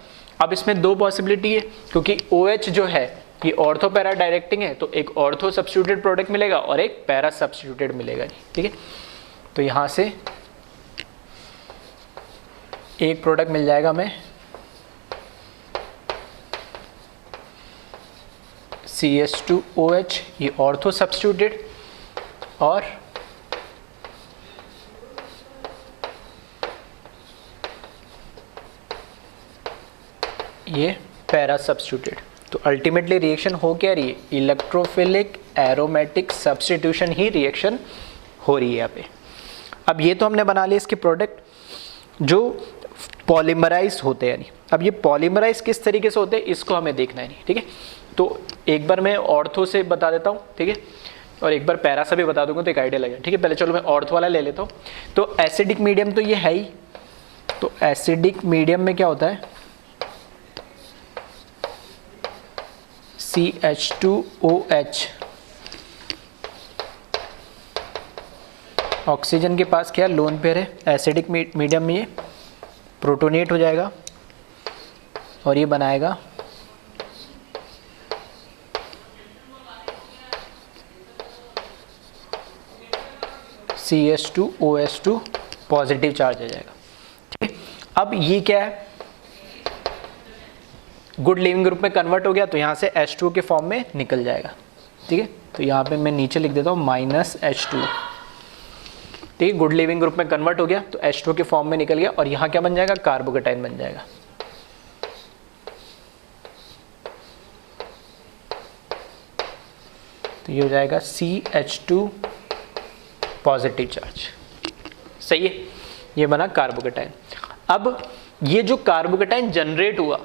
अब इसमें 2 पॉसिबिलिटी है, क्योंकि OH जो है ये ऑर्थो पैरा डायरेक्टिंग है, तो एक ऑर्थो सब्स्टिट्यूटेड प्रोडक्ट मिलेगा और एक पैरा सब्स्टिट्यूटेड मिलेगा, ठीक है। तो यहाँ से एक प्रोडक्ट मिल जाएगा हमें CH2OH, ये ऑर्थो सब्स्टिट्यूटेड, और ये पैरा सब्स्टिट्यूटेड। तो अल्टीमेटली रिएक्शन हो क्या रही है, इलेक्ट्रोफिलिक एरोमेटिक सब्स्टिट्यूशन ही रिएक्शन हो रही है यहाँ पे। अब ये तो हमने बना लिया इसके प्रोडक्ट जो पॉलीमराइज होते हैं, यानी अब ये पॉलीमराइज किस तरीके से होते हैं इसको हमें देखना है नहीं, ठीक है। तो एक बार मैं ऑर्थो से बता देता हूँ, ठीक है, और एक बार पैरा से भी बता दूंगा तो एक आइडिया लगेगा, ठीक है। पहले चलो मैं ऑर्थो वाला ले लेता हूँ। तो एसिडिक मीडियम तो ये है ही, तो एसिडिक मीडियम में क्या होता है, CH2OH, ऑक्सीजन के पास क्या लोन पेयर है, एसिडिक मीडियम में ये प्रोटोनेट हो जाएगा और ये बनाएगा CH2OH2, पॉजिटिव चार्ज आ जाएगा, ठीक है। अब ये क्या है, गुड लिविंग ग्रुप में कन्वर्ट हो गया तो यहाँ से H2 के फॉर्म में निकल जाएगा, ठीक है। तो यहाँ पे मैं नीचे लिख देता हूँ -H2, ठीक है। गुड लिविंग ग्रुप में कन्वर्ट हो गया तो H2 के फॉर्म में निकल गया और यहाँ क्या बन जाएगा, कार्बोकेटाइन बन जाएगा। तो ये हो जाएगा CH2 पॉजिटिव चार्ज, सही है, ये बना कार्बोकेटाइन। अब ये जो कार्बोकेटाइन जनरेट हुआ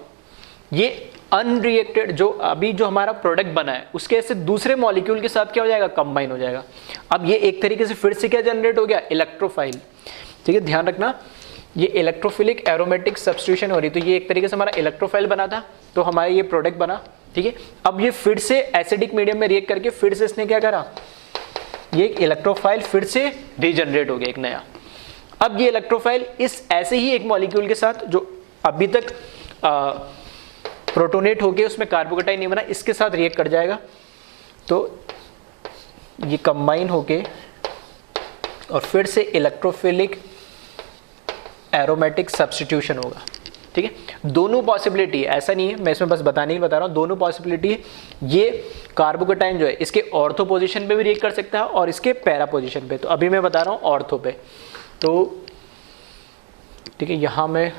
ये अनरिएक्टेड जो अभी जो हमारा प्रोडक्ट बना है उसके ऐसे दूसरे मॉलिक्यूल के साथ क्या हो जाएगा, कंबाइन हो जाएगा। अब ये एक तरीके से फिर से क्या जनरेट हो गया, इलेक्ट्रोफाइल, ठीक है। ध्यान रखना ये इलेक्ट्रोफिलिक एरोमेटिक सब्स्टिट्यूशन हो रही, तो ये एक तरीके से हमारा इलेक्ट्रोफाइल बना था तो हमारा ये प्रोडक्ट बना, ठीक है। अब ये फिर से एसिडिक मीडियम में रिएक्ट करके फिर से इसने क्या करा, ये इलेक्ट्रोफाइल फिर से रीजनरेट हो गया एक नया। अब ये इलेक्ट्रोफाइल इस ऐसे ही एक मॉलिक्यूल के साथ जो अभी तक प्रोटोनेट होके उसमें कार्बोकेटाइन नहीं बना, इसके साथ रिएक्ट कर जाएगा तो ये कंबाइन होके और फिर से इलेक्ट्रोफिलिक एरोमेटिक सब्स्टिट्यूशन होगा, ठीक है। दोनों पॉसिबिलिटी है, ऐसा नहीं है, मैं इसमें बस बताने ही बता रहा हूँ, दोनों पॉसिबिलिटी है। ये कार्बोकेटाइन जो है इसके ऑर्थो पोजीशन पे भी रिएक्ट कर सकता है और इसके पैरा पोजीशन पे, तो अभी मैं बता रहा हूँ ऑर्थो पे। तो ठीक है, यहाँ मैं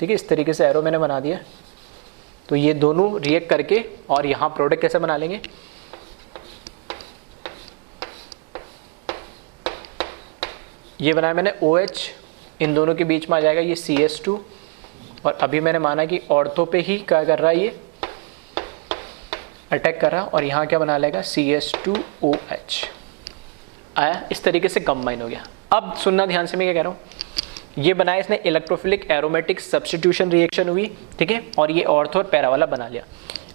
ठीक है इस तरीके से एरो मैंने बना दिया। तो ये दोनों रिएक्ट करके और यहाँ प्रोडक्ट कैसे बना लेंगे, ये बनाया मैंने OH, इन दोनों के बीच में आ जाएगा ये CH2 और अभी मैंने माना कि ऑर्थो पे ही क्या कर रहा है, ये अटैक कर रहा और यहाँ क्या बना लेगा CH2OH आया, इस तरीके से कंबाइन हो गया। अब सुनना ध्यान से, मैं क्या कह रहा हूँ, ये बनाया इसने इलेक्ट्रोफिलिक एरोमेटिक सब्स्टिट्यूशन रिएक्शन हुई, ठीक है, और ये ऑर्थो और पैरा वाला बना लिया।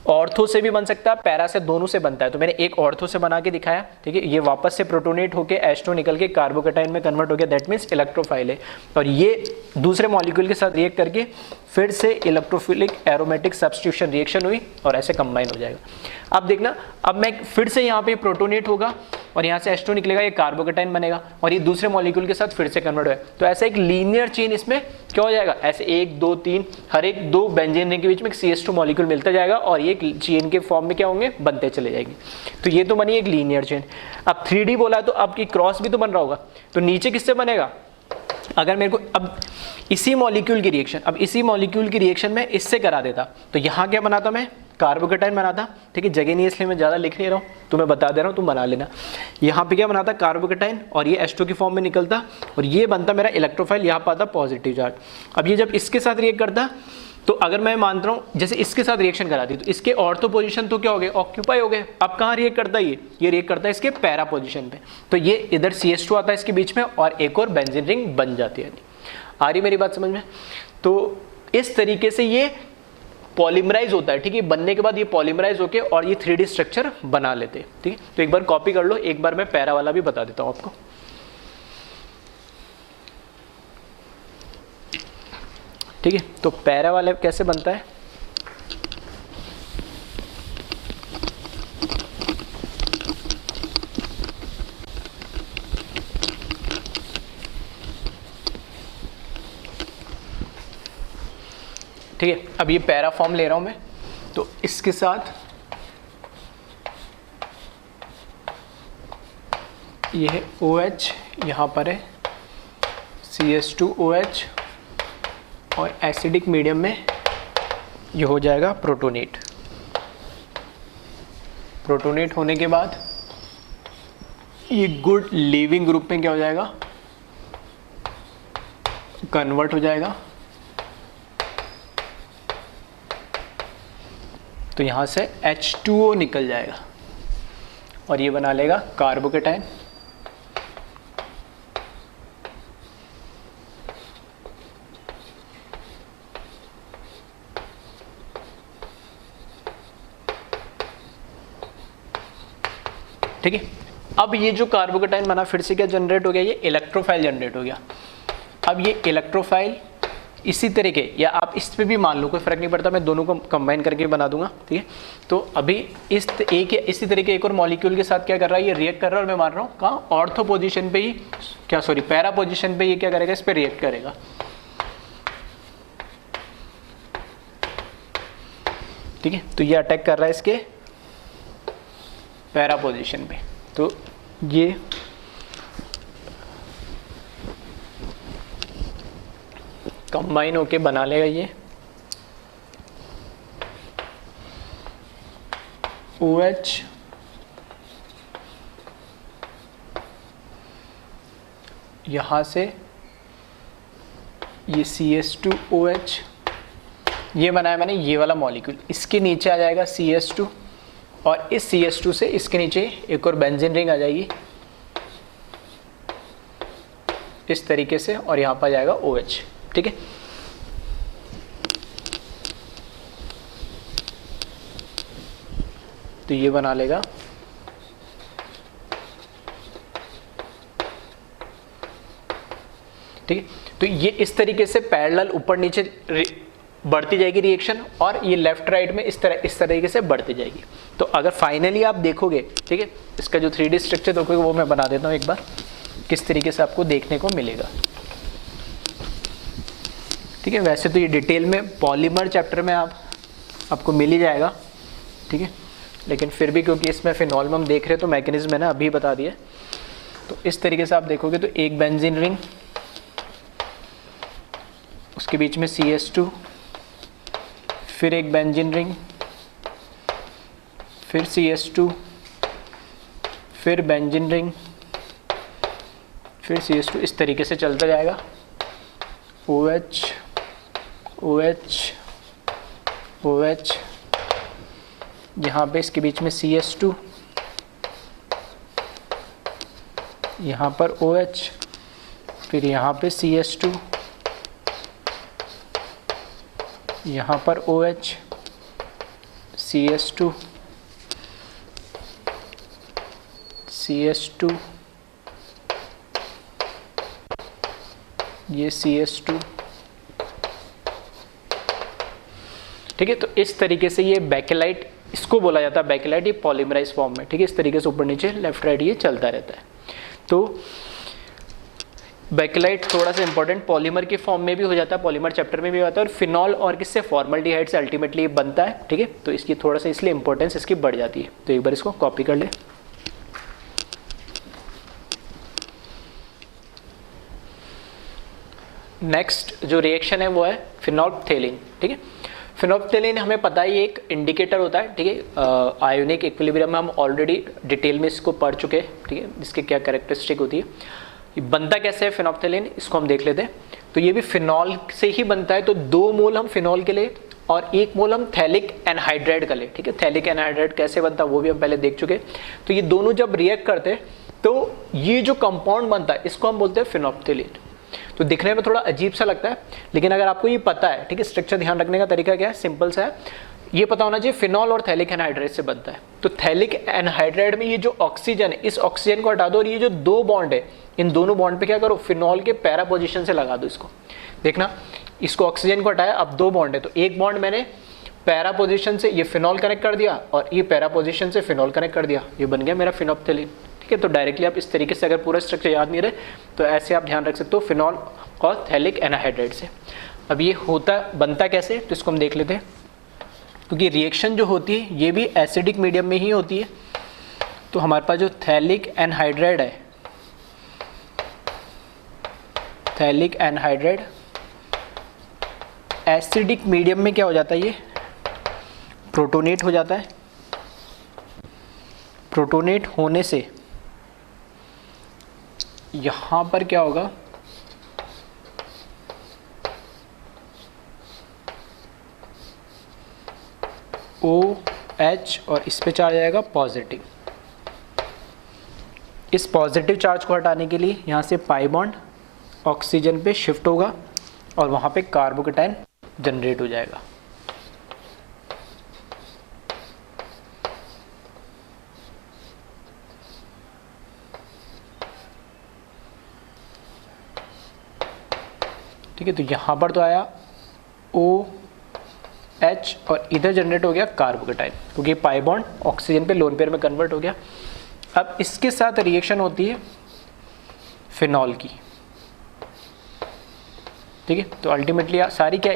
ऑर्थो से भी बन सकता है, पैरा से, दोनों से बनता है। तो मैंने एक ऑर्थो से बना के दिखाया, ठीक है, ये वापस से प्रोटोनेट होके H2 निकल के कार्बोकेटाइन में कन्वर्ट हो गया, दैट मीन्स इलेक्ट्रोफाइल है, और ये दूसरे मॉलिक्यूल के साथ रिएक्ट करके फिर से इलेक्ट्रोफिलिक एरोमेटिक सब्स्टिट्यूशन रिएक्शन हुई और ऐसे कंबाइन हो जाएगा। अब देखना, अब मैं फिर से यहाँ पे प्रोटोनेट होगा और यहाँ से H2 निकलेगा, ये कार्बोकेटाइन बनेगा और ये दूसरे मॉलिक्यूल के साथ फिर से कन्वर्ट होगा। तो ऐसा एक लीनियर चेन इसमें क्या हो जाएगा, ऐसे 1 2 3 हर एक 2 बेंजीन रिंग के बीच में एक CH2 मॉलिक्यूल मिलता जाएगा और ये चेन के फॉर्म में क्या होंगे, बनते चले जाएंगे। तो ये तो बनी एक लीनियर चेन। अब 3D बोला तो अब की क्रॉस भी तो बन रहा होगा, तो नीचे किससे बनेगा, अगर मेरे को अब इसी मॉलिक्यूल की रिएक्शन, अब इसी मॉलिक्यूल की रिएक्शन में इससे करा देता तो यहाँ क्या बनाता, मैं कार्बोकेटाइन बनाता, ठीक है, जगह नहीं है इसलिए मैं ज़्यादा लिख नहीं रहा हूँ, तो मैं बता दे रहा हूँ, तुम बना लेना। यहाँ पे क्या बनाता, कार्बोकेटाइन, और ये H2 की फॉर्म में निकलता और ये बनता मेरा इलेक्ट्रोफाइल, यहाँ पर आता पॉजिटिव चार्ज। अब ये जब इसके साथ रिएक्ट करता तो अगर मैं मानता हूँ जैसे इसके साथ रिएक्शन करा दी तो इसके ऑर्थो पोजीशन तो क्या हो गए, ऑक्यूपाई हो गए। अब कहाँ रिएक्ट करता है, ये रिएक्ट करता है इसके पैरा पोजीशन पे, तो ये इधर CH2 आता है इसके बीच में और एक और बेंजीन रिंग बन जाती है। आ रही मेरी बात समझ में? तो इस तरीके से ये पॉलीमराइज होता है, ठीक है, बनने के बाद ये पॉलीमराइज होके और ये 3D स्ट्रक्चर बना लेते हैं, ठीक है। तो एक बार कॉपी कर लो, एक बार मैं पैरा वाला भी बता देता हूँ आपको। ठीक है, तो पैरा वाला कैसे बनता है, ठीक है। अब ये पैरा फॉर्म ले रहा हूं मैं, तो इसके साथ ये है OH, यहाँ पर है CH2OH और एसिडिक मीडियम में ये हो जाएगा प्रोटोनेट। प्रोटोनेट होने के बाद ये गुड लीविंग ग्रुप में क्या हो जाएगा, कन्वर्ट हो जाएगा। तो यहां से H2O निकल जाएगा और ये बना लेगा कार्बोकेटाइन। ठीक है, अब ये जो कार्बोकेटाइन बना फिर से क्या जनरेट हो गया, ये इलेक्ट्रोफाइल जनरेट हो गया। अब ये इलेक्ट्रोफाइल इसी तरह के, या आप इस पे भी मान लो, कोई फर्क नहीं पड़ता, मैं दोनों को कंबाइन करके बना दूंगा। ठीक है, तो अभी इसी तरह के एक और मॉलिक्यूल के साथ क्या कर रहा है, ये रिएक्ट कर रहा है और मैं मान रहा हूँ कहाँ, ऑर्थो पोजीशन पे ही, क्या सॉरी पैरा पोजीशन पे ये क्या करेगा, इस पे रिएक्ट करेगा। ठीक है, तो ये अटैक कर रहा है इसके पैरा पोजीशन पे, तो ये कंबाइन होके बना लेगा ये OH यहाँ से ये CS2OH, ये बनाया मैंने ये वाला मॉलिक्यूल, इसके नीचे आ जाएगा CS2 और इस CS2 से इसके नीचे एक और बेंजीन रिंग आ जाएगी इस तरीके से, और यहाँ पर आ जाएगा OH। ठीक है, तो ये बना लेगा ठीक है, तो ये इस तरीके से पैरेलल ऊपर नीचे बढ़ती जाएगी रिएक्शन, और ये लेफ्ट राइट में इस तरीके से बढ़ती जाएगी। तो अगर फाइनली आप देखोगे, ठीक है, इसका जो 3D स्ट्रक्चर देखोगे वो मैं बना देता हूँ एक बार, किस तरीके से आपको देखने को मिलेगा। ठीक है, वैसे तो ये डिटेल में पॉलीमर चैप्टर में आपको मिल ही जाएगा। ठीक है, लेकिन फिर भी क्योंकि इसमें फिनॉल में हम देख रहे हैं तो मैकेनिज्म मैंने अभी बता दिया। तो इस तरीके से आप देखोगे तो एक बेंजीन रिंग, उसके बीच में CS2, फिर एक बेंजीन रिंग, फिर CS2, फिर बेंजीन रिंग, फिर CS2, इस तरीके से चलता जाएगा। OH OH OH, यहाँ पे इसके बीच में CS2, यहाँ पर OH, फिर यहाँ पे CS2, यहाँ पर OH, CS2, CS2, ये CS2। ठीक है, तो इस तरीके से ये बेकेलाइट, इसको बोला जाता है बेकेलाइट, ये पॉलीमराइज फॉर्म में। ठीक है, इस तरीके से ऊपर नीचे लेफ्ट राइट ये चलता रहता है। तो बेकेलाइट थोड़ा सा इंपॉर्टेंट पॉलीमर के फॉर्म में भी हो जाता है, पॉलीमर चैप्टर में भी आता है, और फिनॉल और किससे, फॉर्मल्डिहाइड से अल्टीमेटली बनता है। ठीक है, तो इसकी थोड़ा सा इसलिए इंपॉर्टेंस इसकी बढ़ जाती है। तो एक बार इसको कॉपी कर ले। नेक्स्ट जो रिएक्शन है वो है फिनोल्फ्थेलिन। ठीक है, फिनोल्फ्थेलिन हमें पता है ये एक इंडिकेटर होता है। ठीक है, आयोनिक इक्विलिब्रियम में हम ऑलरेडी डिटेल में इसको पढ़ चुके हैं। ठीक है, इसकी क्या कैरेक्टरिस्टिक होती है, ये बनता कैसे है फिनोल्फ्थेलिन, इसको हम देख लेते हैं। तो ये भी फिनॉल से ही बनता है। तो 2 मोल हम फिनॉल के लिए और 1 मोल हम थैलिक एनहाइड्राइड का ले। ठीक है, थैलिक एनहाइड्राइड कैसे बनता है वो भी हम पहले देख चुके। तो ये दोनों जब रिएक्ट करते हैं तो ये जो कंपाउंड बनता है इसको हम बोलते हैं फिनोल्फ्थेलिन। तो दिखने में थोड़ा अजीब सा लगता है, लेकिन अगर आपको ये पता है, ठीक है, स्ट्रक्चर ध्यान रखने का तरीका क्या है, सिंपल सा है, ये पता होना चाहिए फिनॉल और थैलिक एनहाइड्राइड से बनता है। तो थैलिक एनहाइड्राइड में ये जो ऑक्सीजन है, इस ऑक्सीजन को हटा दो और ये जो 2 बॉन्ड है, इन दोनों बॉन्ड पे क्या करो, फिनॉल के पैरा पोजीशन से लगा दो इसको। देखना, इसको ऑक्सीजन को हटाया, अब 2 बॉन्ड है, तो एक बॉन्ड मैंने पैरा पोजीशन से ये फिनॉल कनेक्ट कर दिया और ये पैरा पोजीशन से फिनॉल कनेक्ट कर दिया, ये बन गया मेरा फिनोल्फ्थेलिन। ठीक है, तो डायरेक्टली आप इस तरीके से, अगर पूरा स्ट्रक्चर याद नहीं रहे तो ऐसे आप ध्यान रख सकते हो फिनॉल और थैलिक एनहाइड्राइड से। अब ये बनता कैसे, तो इसको हम देख लेते हैं। क्योंकि रिएक्शन जो होती है ये भी एसिडिक मीडियम में ही होती है। तो हमारे पास जो थैलिक एनहाइड्राइड है, थैलिक एनहाइड्राइड एसिडिक मीडियम में क्या हो जाता है, ये प्रोटोनेट हो जाता है। प्रोटोनेट होने से यहाँ पर क्या होगा, OH और इस पे चार्ज आएगा पॉजिटिव। इस पॉजिटिव चार्ज को हटाने के लिए यहाँ से पाई बॉन्ड ऑक्सीजन पे शिफ्ट होगा और वहाँ पे कार्बोकेटाइन जनरेट हो जाएगा। ठीक है, तो यहाँ पर तो आया OH और इधर जनरेट हो गया कार्बोकेटाइन, क्योंकि पाई बॉन्ड ऑक्सीजन पे लोन पेयर में कन्वर्ट हो गया। अब इसके साथ रिएक्शन होती है फिनॉल की। ठीक है, तो अल्टीमेटली सारी क्या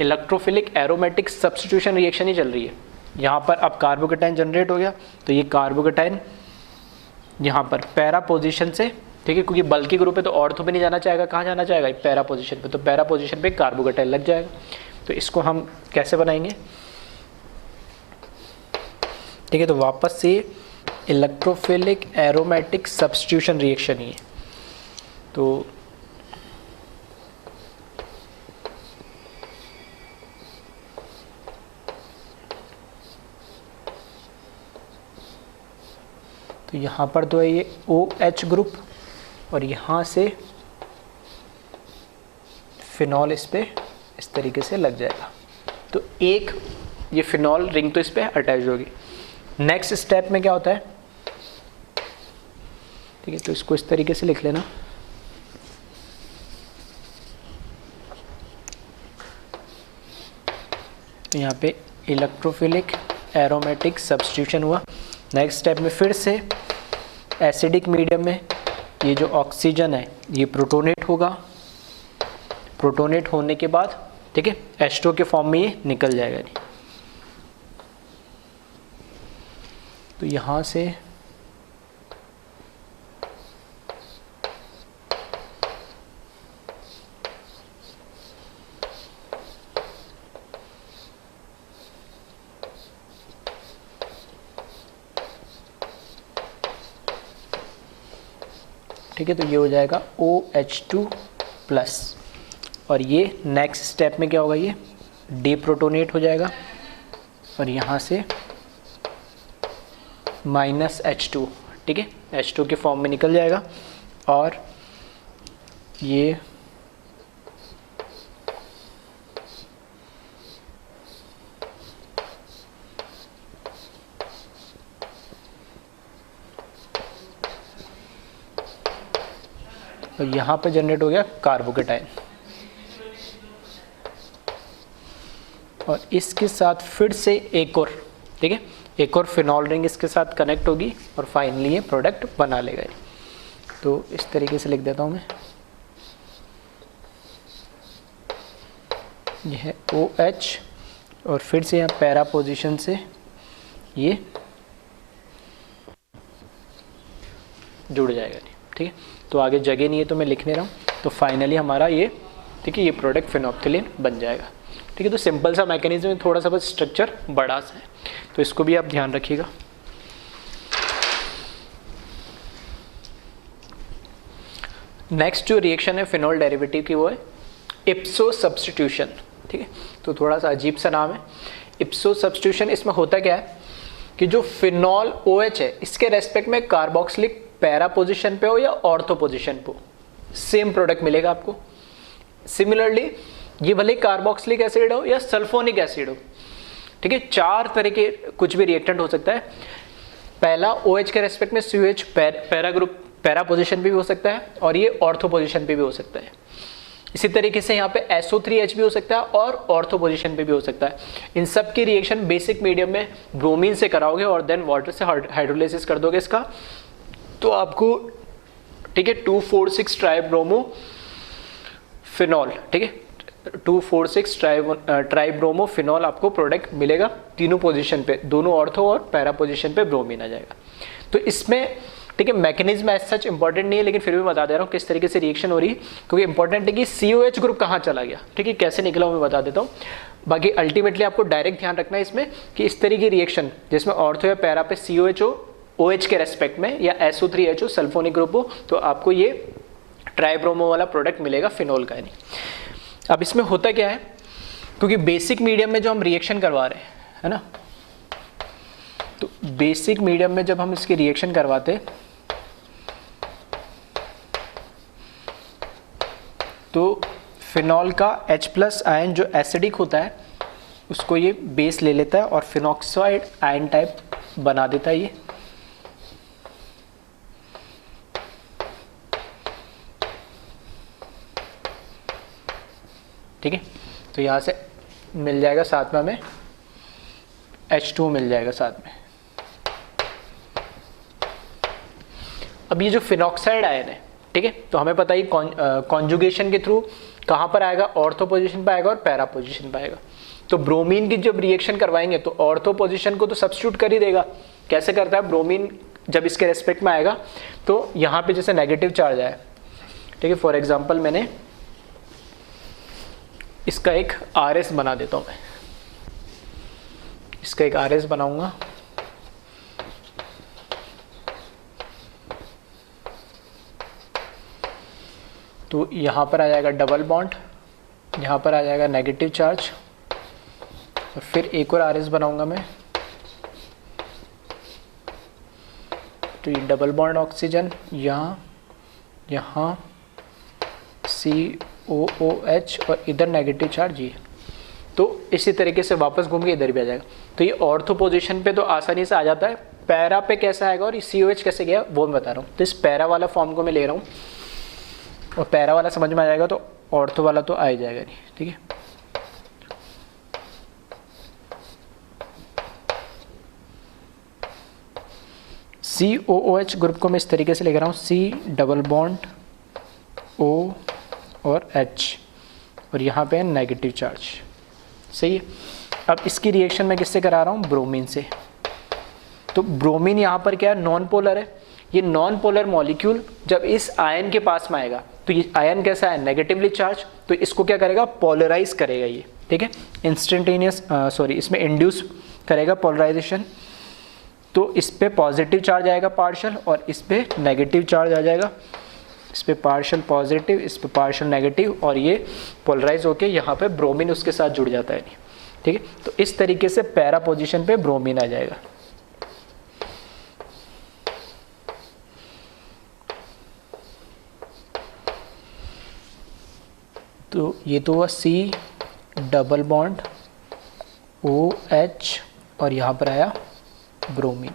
इलेक्ट्रोफिलिक एरोमेटिक सब्स्टिट्यूशन रिएक्शन ही चल रही है। यहाँ पर अब कार्बोकेटाइन जनरेट हो गया, तो ये कार्बोकेटाइन यहाँ पर पैरा पोजीशन से, ठीक है, क्योंकि बल्कि ग्रुप है तो ऑर्थो पे नहीं जाना चाहेगा, कहाँ जाना चाहेगा, पैरा पोजीशन पे, तो पैरा पोजीशन पे कार्बोकेटाइन लग जाएगा। तो इसको हम कैसे बनाएंगे, ठीक है, तो वापस से इलेक्ट्रोफिलिक एरोमेटिक सब्स्टिट्यूशन रिएक्शन ही है। तो यहाँ पर तो है ये OH ग्रुप और यहाँ से फिनॉल इस पे इस तरीके से लग जाएगा। तो एक ये फिनॉल रिंग तो इस पे अटैच होगी। नेक्स्ट स्टेप में क्या होता है, ठीक है, तो इसको इस तरीके से लिख लेना। तो यहाँ पे इलेक्ट्रोफिलिक एरोमेटिक सब्स्टिट्यूशन हुआ। नेक्स्ट स्टेप में फिर से एसिडिक मीडियम में ये जो ऑक्सीजन है ये प्रोटोनेट होगा। प्रोटोनेट होने के बाद, ठीक है, H2 के फॉर्म में ये निकल जाएगा। तो यहाँ से ठीक है, तो ये हो जाएगा OH2 प्लस और ये नेक्स्ट स्टेप में क्या होगा, ये डीप्रोटोनेट हो जाएगा और यहाँ से -H2, ठीक है, H2 के फॉर्म में निकल जाएगा और ये और यहाँ पर जनरेट हो गया कार्बोकेटाइन और इसके साथ फिर से एक और, ठीक है, एक और फिनॉल रिंग इसके साथ कनेक्ट होगी और फाइनली ये प्रोडक्ट बना लेगा। तो इस तरीके से लिख देता हूँ मैं, ये है OH और फिर से यहाँ पैरा पोजीशन से ये जुड़ जाएगा। ठीक है, तो आगे जगह नहीं है तो मैं लिख नहीं रहा हूँ। तो फाइनली हमारा ये, ठीक है, ये प्रोडक्ट फिनोप्थिलीन बन जाएगा। ठीक है, तो सिंपल सा मैकेनिज्म है, थोड़ा सा बस स्ट्रक्चर बड़ा सा है, तो इसको भी आप ध्यान रखिएगा। नेक्स्ट जो रिएक्शन है फिनॉल डेरिवेटिव की वो है इप्सो सब्स्टिट्यूशन। ठीक है, तो थोड़ा सा अजीब सा नाम है इप्सो सब्स्टिट्यूशन। इसमें होता क्या है कि जो फिनॉल OH है इसके रेस्पेक्ट में कार्बोक्सिलिक पैरा पोजीशन पे हो या ऑर्थो पोजीशन पे हो, सेम प्रोडक्ट मिलेगा आपको। सिमिलरली ये भले कार्बोक्सिलिक एसिड हो या सल्फोनिक एसिड हो, ठीक है, चार तरह के कुछ भी रिएक्टेंट हो सकता है। पहला OH के रेस्पेक्ट में COH para group para position पे भी हो सकता है और ये ऑर्थो पोजीशन पे भी हो सकता है। इसी तरीके से यहाँ पे SO3H भी हो सकता है और ऑर्थो पोजीशन पे भी हो सकता है। इन सब की रिएक्शन बेसिक मीडियम में ब्रोमीन से कराओगे और देन वाटर से हाइड्रोलाइसिस कर दोगे इसका, तो आपको, ठीक है, 2,4,6 ट्राइब्रोमो फिनॉल, ठीक है, 2,4,6 ट्राइब्रोमो फिनॉल आपको प्रोडक्ट मिलेगा तीनों पोजीशन पे, दोनों ऑर्थो और पैरा पोजीशन पे ब्रोमीन आ जाएगा। तो इसमें, ठीक है, मैकेनिज्म एज सच इंपॉर्टेंट नहीं है, लेकिन फिर भी बता दे रहा हूँ किस तरीके से रिएक्शन हो रही है, क्योंकि इंपॉर्टेंट है कि COH ग्रुप कहाँ चला गया, ठीक है, कैसे निकला मैं बता देता हूँ। बाकी अल्टीमेटली आपको डायरेक्ट ध्यान रखना है इसमें कि इस तरीके की रिएक्शन जिसमें ऑर्थो या पैरा पे COH हो OH के रेस्पेक्ट में, या SO3HO सल्फोनिक ग्रुप हो, तो आपको ये ट्राइब्रोमो वाला प्रोडक्ट मिलेगा फिनोल का। अब इसमें होता क्या है, क्योंकि बेसिक मीडियम में जो हम रिएक्शन करवा रहे हैं, है ना, तो बेसिक मीडियम में जब हम इसकी रिएक्शन करवाते तो फिनॉल का H+ आयन जो एसिडिक होता है उसको ये बेस ले लेता है और फिनॉक्साइड आयन टाइप बना देता है ये। ठीक है, तो यहाँ से मिल जाएगा साथ में हमें H2 मिल जाएगा साथ में। अब ये जो फिनॉक्साइड आयन है, ठीक है, तो हमें पता ही कॉन्जुगेशन के थ्रू कहाँ पर आएगा, ऑर्थो पोजीशन पर आएगा और पैरा पोजीशन पर आएगा। तो ब्रोमीन की जब रिएक्शन करवाएंगे तो ऑर्थो पोजीशन को तो सब्स्टिट्यूट कर ही देगा। कैसे करता है, ब्रोमीन जब इसके रेस्पेक्ट में आएगा तो यहाँ पे जैसे नेगेटिव चार्ज आया, ठीक है, फॉर एग्जांपल मैंने इसका एक RS बना देता हूँ, मैं इसका एक RS बनाऊंगा, तो यहाँ पर आ जाएगा डबल बॉन्ड, यहाँ पर आ जाएगा नेगेटिव चार्ज, और फिर एक और RS बनाऊंगा मैं, तो ये डबल बॉन्ड ऑक्सीजन यहाँ COOH और इधर नेगेटिव चार्ज ये, तो इसी तरीके से वापस घूम के इधर भी आ जाएगा। तो ये ऑर्थो पोजीशन पे तो आसानी से आ जाता है, पैरा पे कैसा आएगा और ये COH कैसे गया वो मैं बता रहा हूँ। तो इस पैरा वाला फॉर्म को मैं ले रहा हूँ और पैरा वाला समझ में आ जाएगा तो ऑर्थो वाला तो आ ही जाएगा नहीं। ठीक है, COOH ग्रुप को मैं इस तरीके से लेकर रहा हूँ, C डबल बॉन्ड O और H, और यहाँ पे है नेगेटिव चार्ज। सही है, अब इसकी रिएक्शन मैं किससे करा रहा हूँ, ब्रोमीन से। तो ब्रोमीन यहाँ पर क्या है, नॉन पोलर है। ये नॉन पोलर मॉलिक्यूल जब इस आयन के पास में आएगा तो ये आयन कैसा है, नेगेटिवली चार्ज, तो इसको क्या करेगा, पोलराइज करेगा ये। ठीक है, इंस्टेंटेनियस इसमें इंड्यूस करेगा पोलराइजेशन। तो इस पे पॉजिटिव चार्ज आएगा पार्शियल और इस पे नेगेटिव चार्ज आ जाएगा, इस पे पार्शियल पॉजिटिव, इस पे पार्शियल नेगेटिव, और ये पोलराइज होके यहाँ पे ब्रोमीन उसके साथ जुड़ जाता है। ठीक है, तो इस तरीके से पैरा पोजीशन पे ब्रोमीन आ जाएगा। तो ये तो हुआ C डबल बॉन्ड OH और यहाँ पर आया ब्रोमीन।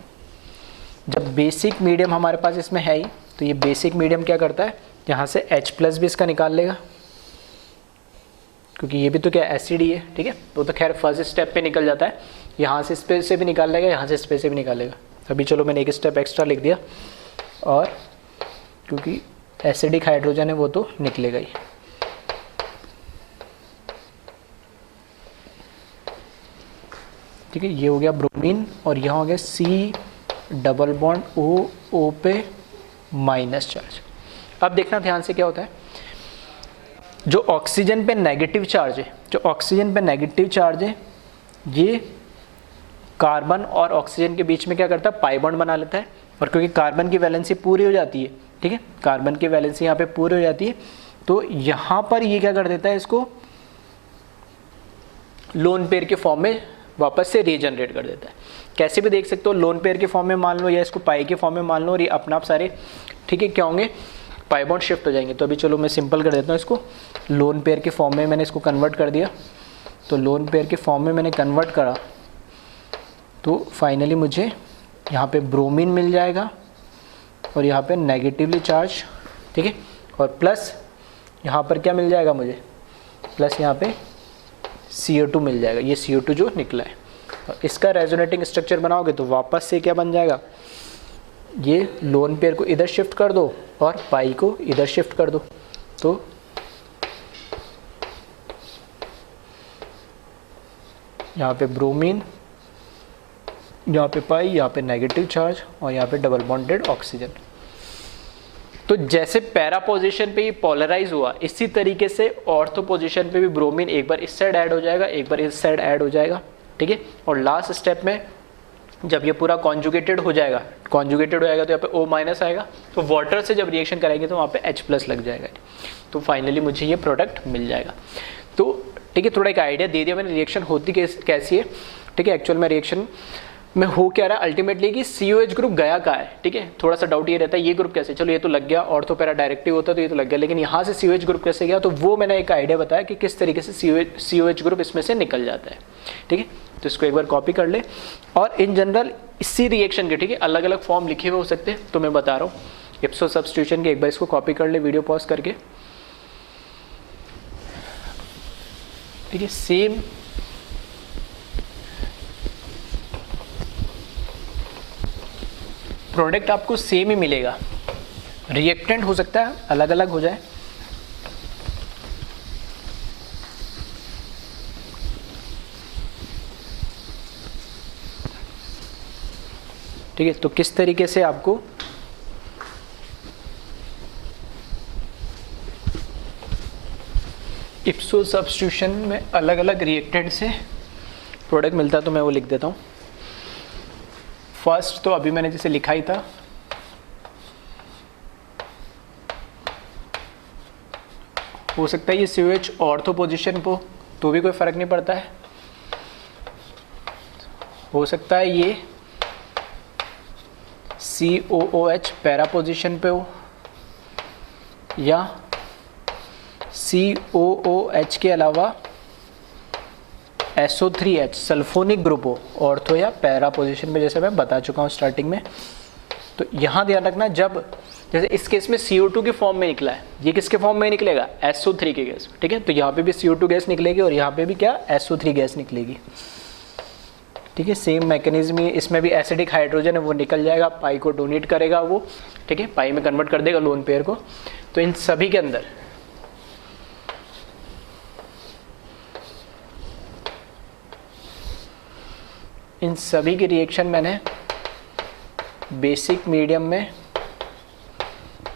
जब बेसिक मीडियम हमारे पास इसमें है ही, तो ये बेसिक मीडियम क्या करता है, यहाँ से H+ भी इसका निकाल लेगा, क्योंकि ये भी तो क्या एसिड ही है। ठीक है, तो खैर फर्स्ट स्टेप पे निकल जाता है, यहाँ से स्पेस से भी निकाल लेगा, यहाँ से स्पेस से भी निकाल लेगा। अभी चलो मैंने एक स्टेप एक्स्ट्रा लिख दिया, और क्योंकि एसिडिक हाइड्रोजन है वो तो निकलेगा ही। ठीक है, ये हो गया ब्रोमीन, और यहाँ हो गया C डबल बॉन्ड O पे माइनस चार्ज। अब देखना ध्यान से क्या होता है, जो ऑक्सीजन पे नेगेटिव चार्ज है, जो ऑक्सीजन पे नेगेटिव चार्ज है, ये कार्बन और ऑक्सीजन के बीच में क्या करता है, पाई बॉन्ड बना लेता है। और क्योंकि कार्बन की वैलेंसी पूरी हो जाती है, ठीक है, कार्बन की वैलेंसी यहाँ पे पूरी हो जाती है, तो यहाँ पर ये क्या कर देता है, इसको लोन पेयर के फॉर्म में वापस से रीजनरेट कर देता है। कैसे भी देख सकते हो, लोन पेयर के फॉर्म में मान लो या इसको पाई के फॉर्म में मान लो, और ये अपना आप सारे, ठीक है, क्या होंगे, पाई बॉन्ड शिफ्ट हो जाएंगे। तो अभी चलो मैं सिंपल कर देता हूँ इसको, लोन पेयर के फॉर्म में मैंने इसको कन्वर्ट कर दिया। तो लोन पेयर के फॉर्म में मैंने कन्वर्ट करा, तो फाइनली मुझे यहाँ पे ब्रोमीन मिल जाएगा और यहाँ पे नेगेटिवली चार्ज। ठीक है, और प्लस यहाँ पर क्या मिल जाएगा मुझे, प्लस यहाँ पे CO2 मिल जाएगा, ये CO2 जो निकला है। और इसका रेजोनेटिंग स्ट्रक्चर बनाओगे तो वापस से क्या बन जाएगा, ये लोन पेयर को इधर शिफ्ट कर दो और पाई को इधर शिफ्ट कर दो, तो यहाँ पे ब्रोमीन, यहाँ पे पाई, यहाँ पे नेगेटिव चार्ज, और यहाँ पे डबल बॉन्डेड ऑक्सीजन। तो जैसे पैरा पोजीशन पे ही पोलराइज हुआ, इसी तरीके से ऑर्थो पोजीशन पे भी ब्रोमीन एक बार इस साइड ऐड हो जाएगा, एक बार इस साइड ऐड हो जाएगा। ठीक है, और लास्ट स्टेप में जब ये पूरा कॉन्जुगेटेड हो जाएगा, कॉन्जुगेटेड हो जाएगा तो यहाँ पे O माइनस आएगा, तो वाटर से जब रिएक्शन कराएंगे तो वहाँ पे H प्लस लग जाएगा, तो फाइनली मुझे ये प्रोडक्ट मिल जाएगा। तो ठीक है, थोड़ा एक आइडिया दे दिया मैंने रिएक्शन होती कैसी है। ठीक है, एक्चुअल में रिएक्शन में हो क्या रहा है अल्टीमेटली कि COH ग्रुप गया कहाँ है। ठीक है, थोड़ा सा डाउट ये रहता है ये ग्रुप कैसे, चलो ये तो लग गया, ऑर्थो पैरा डायरेक्टिव होता तो ये तो लग गया, लेकिन यहाँ से COH ग्रुप कैसे गया, तो वो मैंने एक आइडिया बताया कि किस तरीके से COH ग्रुप इसमें से निकल जाता है। ठीक है, तो इसको एक बार कॉपी कर ले। और इन जनरल इसी रिएक्शन के, ठीक है, अलग अलग फॉर्म लिखे हुए हो सकते हैं, तो मैं बता रहा हूँ इप्सो सब्स्टिट्यूशन के, एक बार इसको कॉपी कर ले वीडियो पॉज करके। ठीक है, सेम प्रोडक्ट आपको सेम ही मिलेगा, रिएक्टेंट हो सकता है अलग अलग हो जाए। ठीक है, तो किस तरीके से आपको इप्सो सब्स्टिट्यूशन में अलग अलग रिएक्टेंट से प्रोडक्ट मिलता है, तो मैं वो लिख देता हूँ। फर्स्ट तो अभी मैंने जैसे लिखा ही था, हो सकता है ये COH ऑर्थो पोजीशन पे तो भी कोई फर्क नहीं पड़ता है, हो सकता है ये COOH पैरा पोजीशन पे हो, या COOH के अलावा SO3H सल्फोनिक ग्रुप हो ऑर्थो या पैरा पोजीशन पे, जैसे मैं बता चुका हूँ स्टार्टिंग में। तो यहाँ ध्यान रखना, जब जैसे इस केस में CO2 के फॉर्म में निकला है, ये किसके फॉर्म में निकलेगा, SO3 के गैस। ठीक है, तो यहाँ पे भी CO2 गैस निकलेगी और यहाँ पे भी क्या, SO3 गैस निकलेगी। ठीक है, सेम मैकेनिज्म ही, इसमें भी एसिडिक हाइड्रोजन है वो निकल जाएगा, पाई को डोनेट करेगा वो, ठीक है, पाई में कन्वर्ट कर देगा लोन पेयर को। तो इन सभी के अंदर इन सभी की रिएक्शन मैंने बेसिक मीडियम में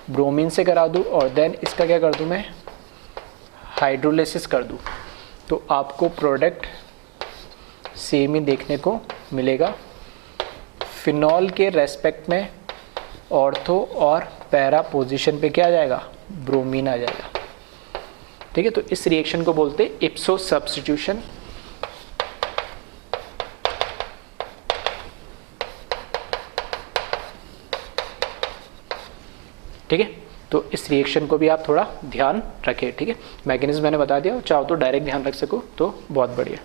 ब्रोमीन से करा दूँ और देन इसका क्या कर दूँ मैं, हाइड्रोलिसिस कर दूँ, तो आपको प्रोडक्ट सेम ही देखने को मिलेगा। फिनॉल के रेस्पेक्ट में ऑर्थो और पैरा पोजीशन पे क्या आ जाएगा, ब्रोमीन आ जाएगा। ठीक है, तो इस रिएक्शन को बोलते हैं इप्सो सब्स्टिट्यूशन। ठीक है, तो इस रिएक्शन को भी आप थोड़ा ध्यान रखें। ठीक है, मैकेनिज्म मैंने बता दिया, चाहो तो डायरेक्ट ध्यान रख सको तो बहुत बढ़िया।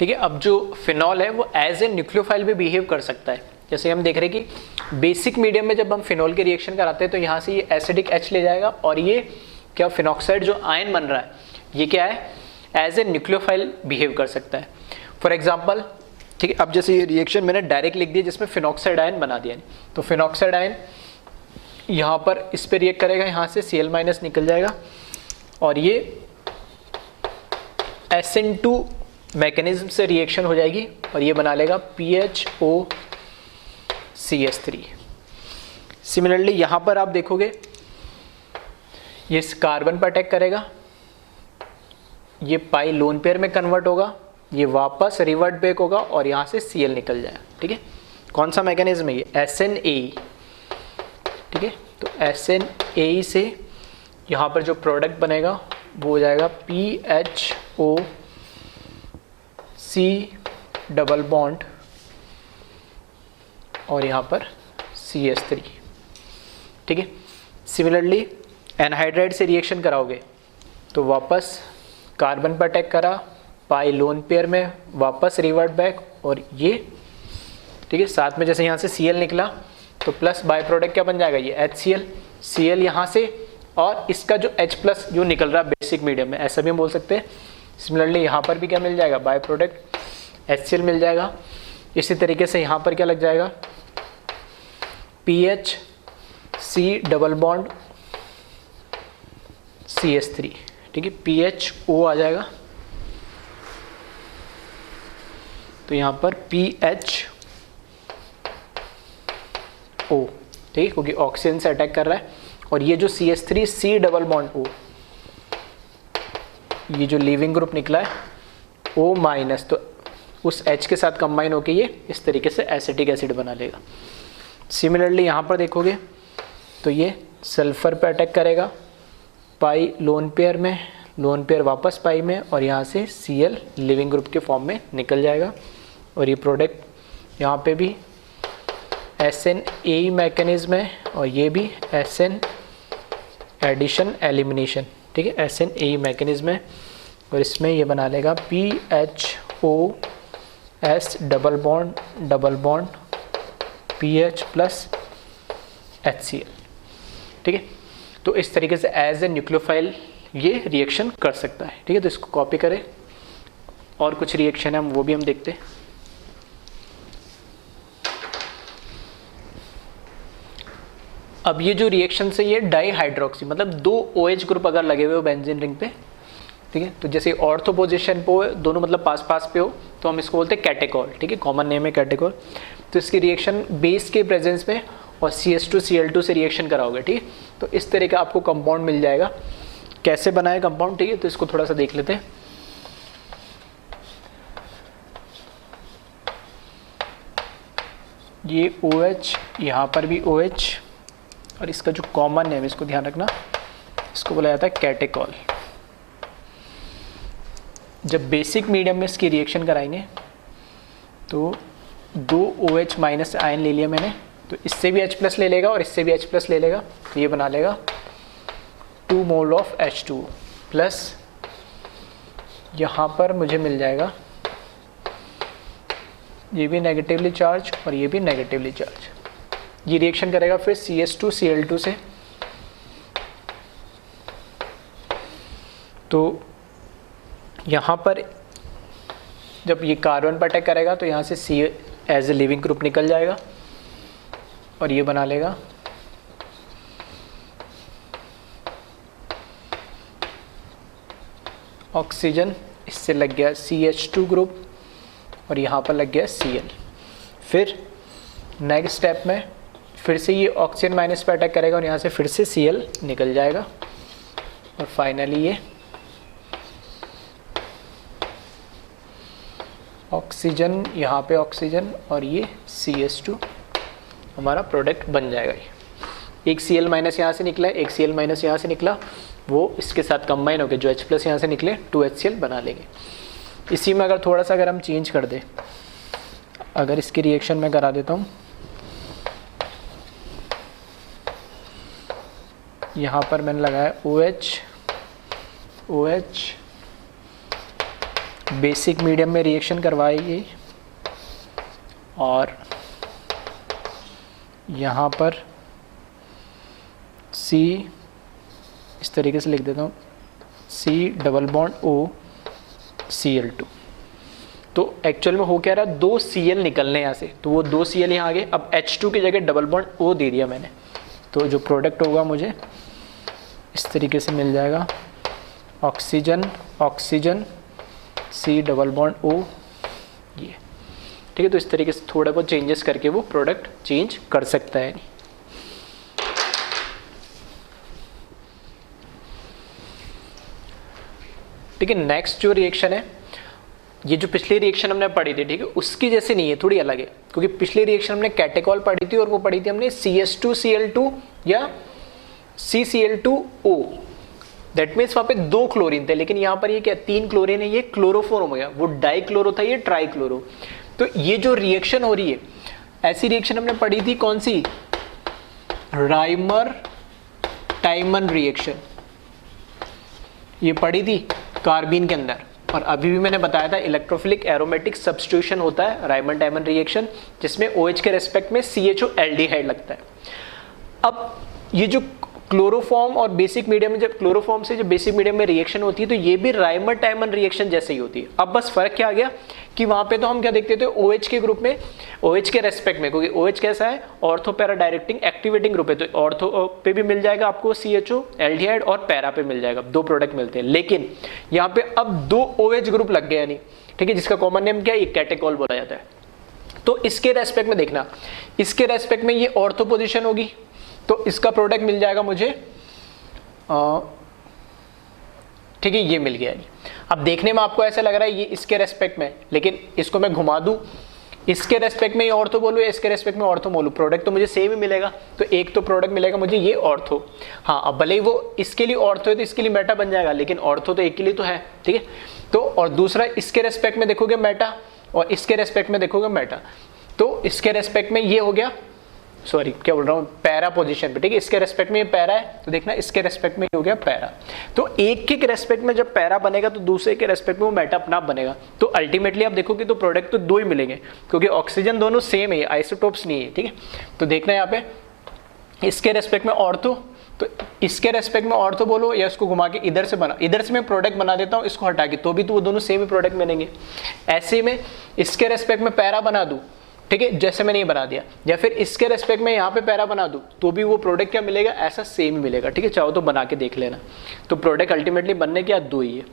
ठीक है, अब जो फिनॉल है वो एज ए न्यूक्लियोफाइल भी बिहेव कर सकता है। जैसे हम देख रहे हैं कि बेसिक मीडियम में जब हम फिनॉल के रिएक्शन कराते हैं तो यहाँ से ये एसिडिक H ले जाएगा और ये क्या, फिनॉक्साइड जो आयन बन रहा है ये क्या है, एज ए न्यूक्लियोफाइल बिहेव कर सकता है। फॉर एग्जाम्पल, ठीक है, अब जैसे ये रिएक्शन मैंने डायरेक्ट लिख दिया जिसमें फिनॉक्साइड आयन बना दिया, तो फिनॉक्साइड आयन यहाँ पर इस पर रिएक्ट करेगा, यहाँ से Cl माइनस निकल जाएगा और ये SN2 मैकेनिज्म से रिएक्शन हो जाएगी और ये बना लेगा PHOCS3। सिमिलरली यहाँ पर आप देखोगे ये इस कार्बन पर अटैक करेगा, ये पाई लोन पेयर में कन्वर्ट होगा, ये वापस रिवर्ट बैक होगा और यहाँ से Cl निकल जाएगा। ठीक है, कौन सा मैकेनिज्म है ये, SNAE। ठीक है, तो SNAE से यहाँ पर जो प्रोडक्ट बनेगा वो हो जाएगा PHOC डबल बॉन्ड और यहाँ पर CS3। ठीक है, सिमिलरली एनहाइड्राइड से रिएक्शन कराओगे तो वापस कार्बन पर अटैक करा, पाई लोन पेयर में वापस रिवर्ट बैक और ये, ठीक है, साथ में जैसे यहाँ से Cl निकला तो प्लस बाय प्रोडक्ट क्या बन जाएगा, ये HCl, Cl यहाँ से और इसका जो H प्लस जो निकल रहा है बेसिक मीडियम में, ऐसा भी हम बोल सकते हैं। सिमिलरली यहाँ पर भी क्या मिल जाएगा, बाय प्रोडक्ट HCl मिल जाएगा। इसी तरीके से यहाँ पर क्या लग जाएगा, PHC डबल बॉन्ड CS3। ठीक है, PHO आ जाएगा तो यहाँ पर PHO, ठीक है, क्योंकि ऑक्सीजन से अटैक कर रहा है और ये जो CS3 C double bond O, ये जो लीविंग ग्रुप निकला है O माइनस, तो उस H के साथ कंबाइन होके ये इस तरीके से एसिटिक एसिड बना लेगा। सिमिलरली यहाँ पर देखोगे तो ये सल्फर पे अटैक करेगा, पाई लोन पेयर में, लोन पेयर वापस पाई में, और यहाँ से Cl लिविंग ग्रुप के फॉर्म में निकल जाएगा। और ये प्रोडक्ट यहाँ पे भी SN मैकेनिज्म है और ये भी SN एडिशन एलिमिनेशन, ठीक है, SN मैकेनिज्म है। और इसमें ये बना लेगा PHOS double bond PH plus HCl, ठीक है। तो इस तरीके से एज ए न्यूक्लियोफाइल ये रिएक्शन कर सकता है, ठीक है। तो इसको कॉपी करें, और कुछ रिएक्शन है वो भी हम देखते हैं। अब ये जो रिएक्शन से ये डाईहाइड्रोक्सी, मतलब 2 OH ग्रुप अगर लगे हुए हो बेंजीन रिंग पे, ठीक है, तो जैसे ऑर्थो पोजीशन पे हो, दोनों मतलब पास पास पे हो, तो हम इसको बोलते हैं कैटेकॉल, ठीक है, कॉमन नेम है कैटेकॉल। तो इसकी रिएक्शन बेस के प्रेजेंस में और CH2Cl2 से रिएक्शन कराओगे, ठीक है। तो इस तरह का आपको कंपाउंड मिल जाएगा। कैसे बनाए कंपाउंड, ठीक है, तो इसको थोड़ा सा देख लेते हैं। ये OH, यहाँ पर भी OH, और इसका जो कॉमन नेम है इसको ध्यान रखना, इसको बोला जाता है कैटेकॉल। जब बेसिक मीडियम में इसकी रिएक्शन कराएंगे तो 2 OH माइनस आयन ले लिया मैंने, तो इससे भी H+ ले लेगा और इससे भी H+ ले लेगा, तो ये बना लेगा 2 मोल ऑफ H2 प्लस यहाँ पर मुझे मिल जाएगा ये भी नेगेटिवली चार्ज और ये भी नेगेटिवली चार्ज। ये रिएक्शन करेगा फिर CH2Cl2 से, तो यहाँ पर जब ये कार्बन पर अटैक करेगा तो यहाँ से C as a leaving group निकल जाएगा और ये बना लेगा ऑक्सीजन, इससे लग गया CH2 ग्रुप और यहाँ पर लग गया Cl। फिर नेक्स्ट स्टेप में फिर से ये ऑक्सीजन माइनस पे अटैक करेगा और यहाँ से फिर से Cl निकल जाएगा और फाइनली ये ऑक्सीजन, यहाँ पे ऑक्सीजन और ये CH2 हमारा प्रोडक्ट बन जाएगा। ये एक Cl माइनस यहाँ से निकला है, एक Cl माइनस यहाँ से निकला, वो इसके साथ कंबाइन होकर जो H+ यहाँ से निकले 2HCl बना लेंगे। इसी में अगर थोड़ा सा अगर हम चेंज कर दें, अगर इसकी रिएक्शन मैं करा देता हूँ, यहाँ पर मैंने लगाया OH बेसिक मीडियम में रिएक्शन करवाएगी और यहाँ पर C इस तरीके से लिख देता हूँ, C double bond O Cl2। तो एक्चुअल में हो क्या रहा, 2 Cl निकलने यहाँ से, तो वो 2 Cl यहाँ आ गए। अब H2 की जगह डबल बॉन्ड O दे दिया मैंने, तो जो प्रोडक्ट होगा मुझे इस तरीके से मिल जाएगा oxygen oxygen C double bond O, ये ठीक है। तो इस तरीके से थोड़ा बहुत चेंजेस करके वो प्रोडक्ट चेंज कर सकता है। ठीक है, नेक्स्ट जो रिएक्शन है, ये जो पिछली रिएक्शन हमने पढ़ी थी, ठीक है, उसकी जैसे नहीं है, थोड़ी अलग है, क्योंकि पिछली रिएक्शन हमने कैटेकॉल पढ़ी थी और वो पढ़ी थी हमने CH2Cl2 या CCl2O। दैट मीन्स वहाँ पे 2 क्लोरीन थे, लेकिन यहाँ पर ये क्या 3 क्लोरीन है, ये क्लोरोफॉर्म हो गया, वो डाइक्लोरो था, ये ट्राइक्लोरो। तो ये जो रिएक्शन हो रही है, ऐसी रिएक्शन हमने पढ़ी थी कौन सी, राइमर टाइमन रिएक्शन, ये पढ़ी थी कार्बीन के अंदर। और अभी भी मैंने बताया था इलेक्ट्रोफिलिक एरोमेटिक सब्स्टिट्यूशन होता है राइमन टाइमन रिएक्शन, जिसमें OH के रेस्पेक्ट में CHO एल्डिहाइड लगता है। अब ये जो क्लोरोफॉर्म और बेसिक मीडियम में, जब क्लोरोफॉर्म से जब बेसिक मीडियम में रिएक्शन होती है, तो ये भी राइमर टाइमन रिएक्शन जैसे ही होती है। अब बस फर्क क्या आ गया कि वहां पे तो हम क्या देखते थे, OH के ग्रुप में, OH के रेस्पेक्ट में, क्योंकि OH कैसा है, ortho para directing activating group है, तो ऑर्थो पे भी मिल जाएगा आपको CHO एल्डिहाइड और पैरा पे मिल जाएगा, 2 प्रोडक्ट मिलते हैं। लेकिन यहाँ पे अब 2 OH ग्रुप लग गया नहीं, ठीक है, जिसका कॉमन नेम क्या है, ये कैटेकॉल बोला जाता है। तो इसके रेस्पेक्ट में देखना, इसके रेस्पेक्ट में ये ऑर्थो पोजिशन होगी, तो इसका प्रोडक्ट मिल जाएगा मुझे ठीक है, ये मिल गया जी। अब देखने में आपको ऐसा लग रहा है ये इसके रेस्पेक्ट में, लेकिन इसको मैं घुमा दूं, इसके रेस्पेक्ट में ये ऑर्थो बोलूँ या इसके रेस्पेक्ट में ऑर्थो बोलूँ, प्रोडक्ट तो मुझे सेम ही मिलेगा। तो एक तो प्रोडक्ट मिलेगा मुझे ये ऑर्थो, हाँ अब भले ही वो इसके लिए ऑर्थो है तो इसके लिए मेटा बन जाएगा, लेकिन ऑर्थो तो एक के लिए तो है, ठीक है। तो और दूसरा इसके रेस्पेक्ट में देखोगे मेटा और इसके रेस्पेक्ट में देखोगे मेटा, तो इसके रेस्पेक्ट में ये हो गया, सॉरी क्या बोल रहा हूँ, पैरा पोजीशन पे, ठीक है। इसके रेस्पेक्ट में ये पैरा है तो देखना इसके रेस्पेक्ट में ये हो गया पैरा। तो एक के रेस्पेक्ट में जब पैरा बनेगा तो दूसरे के रेस्पेक्ट में वो मेटा अपना बनेगा। तो अल्टीमेटली आप देखोगे तो प्रोडक्ट तो दो ही मिलेंगे, क्योंकि ऑक्सीजन दोनों सेम है, आइसोटोप्स नहीं है, ठीक है। तो देखना यहाँ पे इसके रेस्पेक्ट में ऑर्थो, तो इसके रेस्पेक्ट में ऑर्थो बोलो या इसको घुमा के इधर से बना, इधर से मैं प्रोडक्ट बना देता हूँ इसको हटा के, तो भी तो वो दोनों सेम ही प्रोडक्ट बनेंगे। ऐसे में इसके रेस्पेक्ट में पैरा बना दूँ, ठीक है, जैसे मैंने ये बना दिया, या फिर इसके रेस्पेक्ट में यहाँ पे पैरा बना दूँ तो भी वो प्रोडक्ट क्या मिलेगा, ऐसा सेम ही मिलेगा, ठीक है। चाहो तो बना के देख लेना। तो प्रोडक्ट अल्टीमेटली बनने के दो ही है।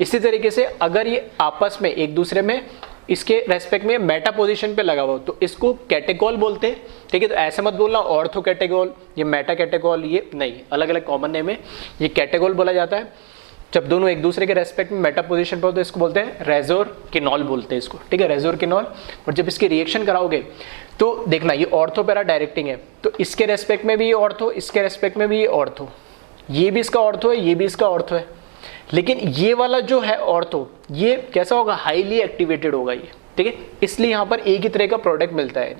इसी तरीके से अगर ये आपस में एक दूसरे में इसके रेस्पेक्ट में मेटा पोजीशन पे लगा हुआ तो इसको कैटेगोल बोलते हैं, ठीक है। तो ऐसे मत बोलना ऑर्थो कैटेगोल, ये मेटा कैटेगोल, ये नहीं, अलग अलग कॉमन नेम है। ये कैटेगोल बोला जाता है जब दोनों एक दूसरे के रेस्पेक्ट में मेटा पोजीशन पर हो, तो इसको बोलते हैं रेजोरकिनॉल बोलते हैं इसको, ठीक है, रेजोरकिनॉल। और जब इसकी रिएक्शन कराओगे तो देखना ये ऑर्थो पैरा डायरेक्टिंग है, तो इसके रेस्पेक्ट में भी ये ऑर्थो, इसके रेस्पेक्ट में भी ये ऑर्थो, ये भी इसका ऑर्थो है, ये भी इसका ऑर्थो है। लेकिन ये वाला जो है ऑर्थो, ये कैसा होगा, हाईली एक्टिवेटेड होगा ये, ठीक है। इसलिए यहाँ पर एक ही तरह का प्रोडक्ट मिलता है।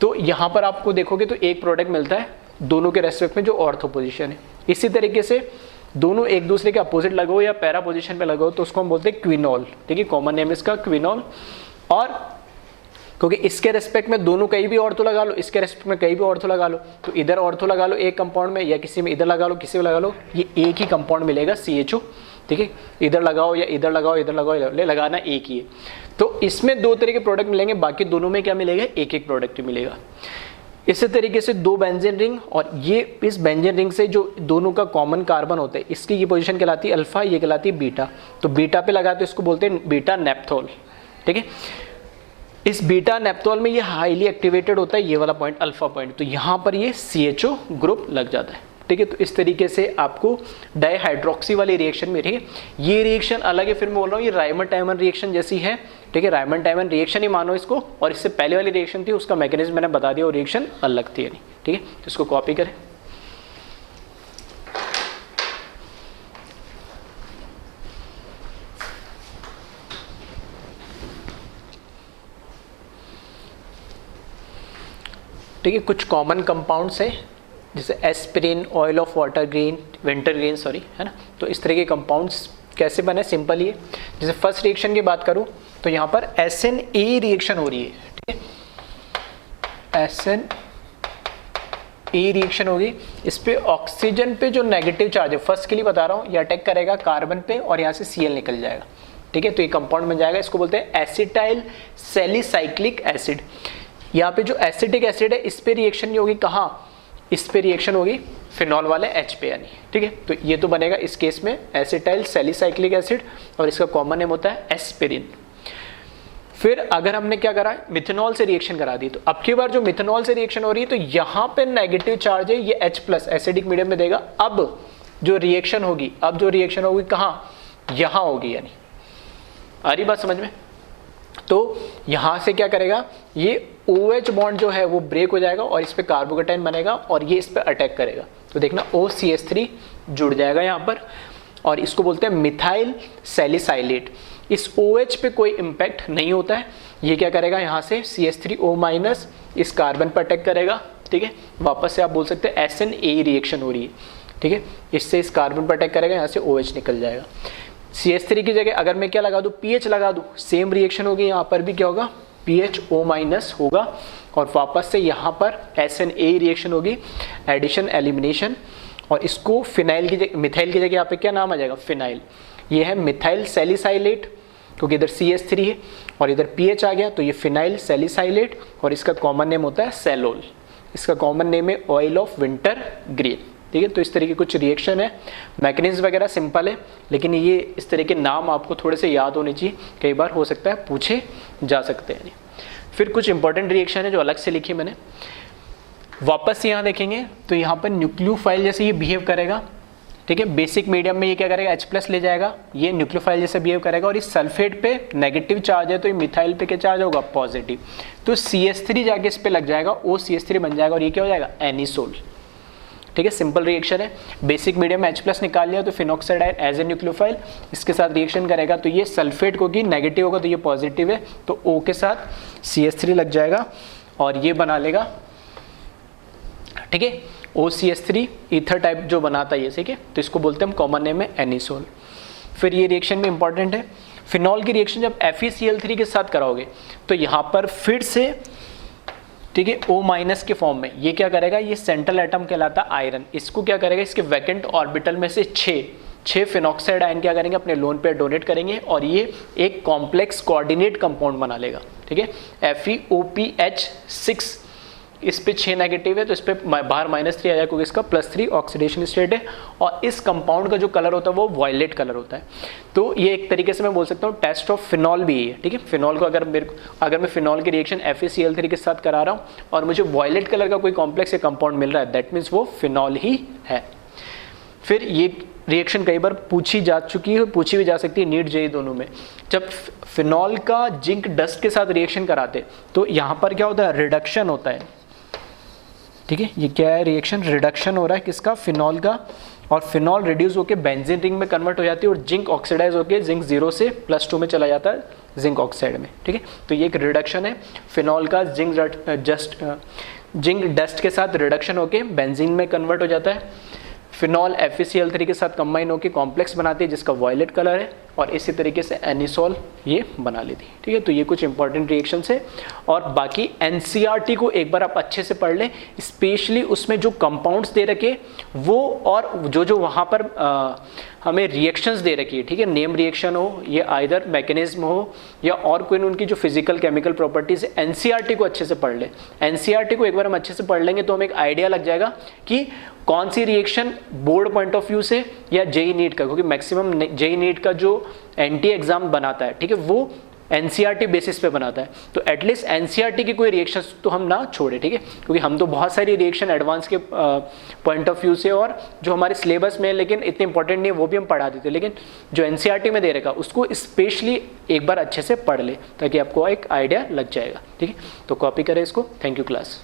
तो यहाँ पर आपको देखोगे तो एक प्रोडक्ट मिलता है दोनों के रेस्पेक्ट में जो ऑर्थो पोजीशन है। इसी तरीके से दोनों एक दूसरे के अपोजिट लगाओ या पैरा पोजीशन पे लगाओ तो उसको हम बोलते हैं क्विनॉल, ठीक है, कॉमन नेम इसका क्विनॉल। और क्योंकि इसके रेस्पेक्ट में दोनों कहीं भी ऑर्थो लगा लो, इसके रेस्पेक्ट में कहीं भी ऑर्थो लगा लो, तो इधर ऑर्थो लगा लो एक कंपाउंड में या किसी में इधर लगा लो, किसी में लगा लो, ये एक ही कंपाउंड मिलेगा CHO, ठीक है। इधर लगाओ या इधर लगाओ, इधर लगाओ, लगाना एक ही है। तो इसमें दो तरह के प्रोडक्ट मिलेंगे, बाकी दोनों में क्या मिलेगा, एक एक प्रोडक्ट मिलेगा। इसी तरीके से दो बेंजीन रिंग, और ये इस बेंजीन रिंग से जो दोनों का कॉमन कार्बन होता है, इसकी ये पोजीशन कहलाती है अल्फा, ये कहलाती है बीटा। तो बीटा पे लगाते इसको बोलते हैं बीटा नेप्थोल, ठीक है। इस बीटा नेप्थोल में ये हाईली एक्टिवेटेड होता है, ये वाला पॉइंट अल्फा पॉइंट, तो यहाँ पर ये CHO ग्रुप लग जाता है, ठीक है। तो इस तरीके से आपको डाइहाइड्रोक्सी वाली रिएक्शन में, ठीक है, ये रिएक्शन अलग है। फिर मैं बोल रहा हूँ ये रायमंड-टाइमन रिएक्शन जैसी है, ठीक है, रायमंड-टाइमन रिएक्शन ही मानो इसको। और इससे पहले वाली रिएक्शन थी उसका मैकेनिज्म मैंने बता दिया, वो रिएक्शन अलग थी, यानी, ठीक है। तो इसको कॉपी करें। ठीक है, कुछ कॉमन कंपाउंड्स है जैसे aspirin, oil of water green, winter green, sorry, है ना। तो इस तरह के कंपाउंड्स कैसे बने, सिंपल ही है। जैसे फर्स्ट रिएक्शन की बात करूं तो यहाँ पर SNA रिएक्शन हो रही है, ठीक है, SNA रिएक्शन होगी। इस पे ऑक्सीजन पे जो नेगेटिव चार्ज है, फर्स्ट के लिए बता रहा हूँ, ये अटैक करेगा कार्बन पे और यहाँ से Cl निकल जाएगा, ठीक है। तो ये कंपाउंड बन जाएगा, इसको बोलते हैं एसिटाइल सैलिसाइक्लिक एसिड। यहाँ पे जो एसिटिक एसिड है इस पे रिएक्शन नहीं होगी, कहाँ, इस पे रिएक्शन होगी फिनॉल वाले H पे, यानी, ठीक है। तो ये तो बनेगा इस केस में एसिटाइल सैलिसाइक्लिक एसिड, और इसका कॉमन नेम होता है एस्पिरिन। फिर अगर हमने क्या करा, मिथेनॉल से रिएक्शन करा दी, तो अब की बार जो मिथेनॉल से रिएक्शन हो रही है तो यहाँ पे नेगेटिव चार्ज है, ये H+ एसिडिक मीडियम में देगा। अब जो रिएक्शन होगी कहाँ, यहाँ होगी, यानी आ रही बात समझ में। तो यहाँ से क्या करेगा, ये OH बॉन्ड जो है वो ब्रेक हो जाएगा और इस पे कार्बोकेटाइन बनेगा और ये इस पे अटैक करेगा। तो देखना OCH3 जुड़ जाएगा यहाँ पर, और इसको बोलते हैं मिथाइल सैलिसाइलेट। इस OH पे कोई इम्पैक्ट नहीं होता है, ये क्या करेगा, यहाँ से CH3O- इस कार्बन पर अटैक करेगा, ठीक है। वापस से आप बोल सकते हैं SNA रिएक्शन हो रही है, ठीक है। इससे इस कार्बन पर अटैक करेगा, यहाँ से OH निकल जाएगा। CH3 की जगह अगर मैं क्या लगा दूँ, PH लगा दूँ, सेम रिएक्शन होगी, यहाँ पर भी क्या होगा, PHO- होगा, और वापस से यहाँ पर SNA रिएक्शन होगी, एडिशन एलिमिनेशन, और इसको फिनाइल की जगह, मिथाइल की जगह यहाँ पे क्या नाम आ जाएगा, फिनाइल। ये है मिथाइल सैलिसाइलेट, क्योंकि इधर CH3 है और इधर PH आ गया, तो ये फिनाइल सैलिसाइलेट, और इसका कॉमन नेम होता है सेलोल। इसका कॉमन नेम है ऑयल ऑफ विंटर ग्रीन, ठीक है। तो इस तरह की कुछ रिएक्शन है, मैकेनिज्म वगैरह सिंपल है, लेकिन ये इस तरह के नाम आपको थोड़े से याद होने चाहिए, कई बार हो सकता है पूछे जा सकते हैं। फिर कुछ इंपॉर्टेंट रिएक्शन है जो अलग से लिखी मैंने, वापस से यहाँ देखेंगे तो यहाँ पर न्यूक्लियोफाइल जैसे ये बिहेव करेगा, ठीक है। बेसिक मीडियम में ये क्या करेगा, H+ ले जाएगा, ये न्यूक्लियोफाइल जैसे बिहेव करेगा, और इस सल्फेट पे नेगेटिव चार्ज है तो ये मिथाइल पे क्या चार्ज होगा, पॉजिटिव, तो CH3 जाके इस पे लग जाएगा, OCH3 बन जाएगा और ये क्या हो जाएगा, एनिसोल। ठीक है, सिंपल रिएक्शन है। बेसिक मीडियम में H+ निकाल लिया तो phenoxide ion as a nucleophile इसके साथ रिएक्शन करेगा, तो ये सल्फेट को की नेगेटिव होगा तो ये पॉजिटिव है, तो O के साथ CH3 लग जाएगा और ये बना लेगा, ठीक है, OCH3 ईथर टाइप जो बनाता है ये, ठीक है, तो इसको बोलते हैं हम कॉमन नेम में एनिसोल। फिर ये रिएक्शन में इंपॉर्टेंट है, फिनॉल की रिएक्शन जब FeCl3 के साथ कराओगे तो यहाँ पर फिर से, ठीक है, O- के फॉर्म में ये क्या करेगा, ये सेंट्रल एटम कहलाता है आयरन, इसको क्या करेगा, इसके वैकेंट ऑर्बिटल में से 6 फिनॉक्साइड आयन क्या करेंगे, अपने लोन पे डोनेट करेंगे और ये एक कॉम्प्लेक्स कोऑर्डिनेट कंपाउंड बना लेगा। ठीक है, FeOPH6 इस पे 6 नेगेटिव है तो इस पे बाहर -3 आ जाएगा क्योंकि इसका +3 ऑक्सीडेशन स्टेट है, और इस कंपाउंड का जो कलर होता है वो वायलेट कलर होता है। तो ये एक तरीके से मैं बोल सकता हूँ टेस्ट ऑफ फिनॉल भी है। ठीक है, फिनॉल को अगर मैं फिनॉल की रिएक्शन FeCl3 के साथ करा रहा हूँ और मुझे वायलेट कलर का कोई कॉम्प्लेक्स या कंपाउंड मिल रहा है, दैट मीन्स वो फिनॉल ही है। फिर ये रिएक्शन कई बार पूछी जा चुकी है, पूछी भी जा सकती है नीट जेईई दोनों में। जब फिनॉल का जिंक डस्ट के साथ रिएक्शन कराते तो यहाँ पर क्या होता है, रिडक्शन होता है। ठीक है, ये क्या है, रिएक्शन रिडक्शन हो रहा है किसका, फिनॉल का, और फिनॉल रिड्यूस होकर बेंजीन रिंग में कन्वर्ट हो जाती है और जिंक ऑक्सीडाइज होकर जिंक 0 से +2 में चला जाता है जिंक ऑक्साइड में। ठीक है, तो ये एक रिडक्शन है, फिनॉल का जिंक डस्ट के साथ रिडक्शन होकर बेंजीन में कन्वर्ट हो जाता है। फिनॉल FeCl3 के साथ कंबाइन होकर कॉम्प्लेक्स बनाती है जिसका वायलेट कलर है, और इसी तरीके से एनिसोल ये बना लेती है। ठीक है, तो ये कुछ इंपॉर्टेंट रिएक्शंस है, और बाकी NCERT को एक बार आप अच्छे से पढ़ लें, स्पेशली उसमें जो कंपाउंड्स दे रखे वो, और जो वहाँ पर हमें रिएक्शंस दे रखी है, ठीक है, नेम रिएक्शन हो, ये आइदर मैकेनिज्म हो या और कोई उनकी जो फिजिकल केमिकल प्रॉपर्टीज है, NCERT को अच्छे से पढ़ लें। NCERT को एक बार हम अच्छे से पढ़ लेंगे तो हमें एक आइडिया लग जाएगा कि कौन सी reaction board point of view से या जेईई नीट का, क्योंकि मैक्सिमम जेईई नीट का जो एंटी एग्जाम बनाता है, ठीक है, वो NCERT बेसिस पे बनाता है, तो एटलीस्ट NCERT की कोई रिएक्शन तो हम ना छोड़े। ठीक है, क्योंकि हम तो बहुत सारी रिएक्शन एडवांस के पॉइंट ऑफ व्यू से और जो हमारे सिलेबस में लेकिन इतने इंपॉर्टेंट नहीं है वो भी हम पढ़ा देते, लेकिन जो NCERT में दे रखा उसको स्पेशली एक बार अच्छे से पढ़ ले ताकि आपको एक आइडिया लग जाएगा। ठीक है, तो कॉपी करें इसको। Thank you class.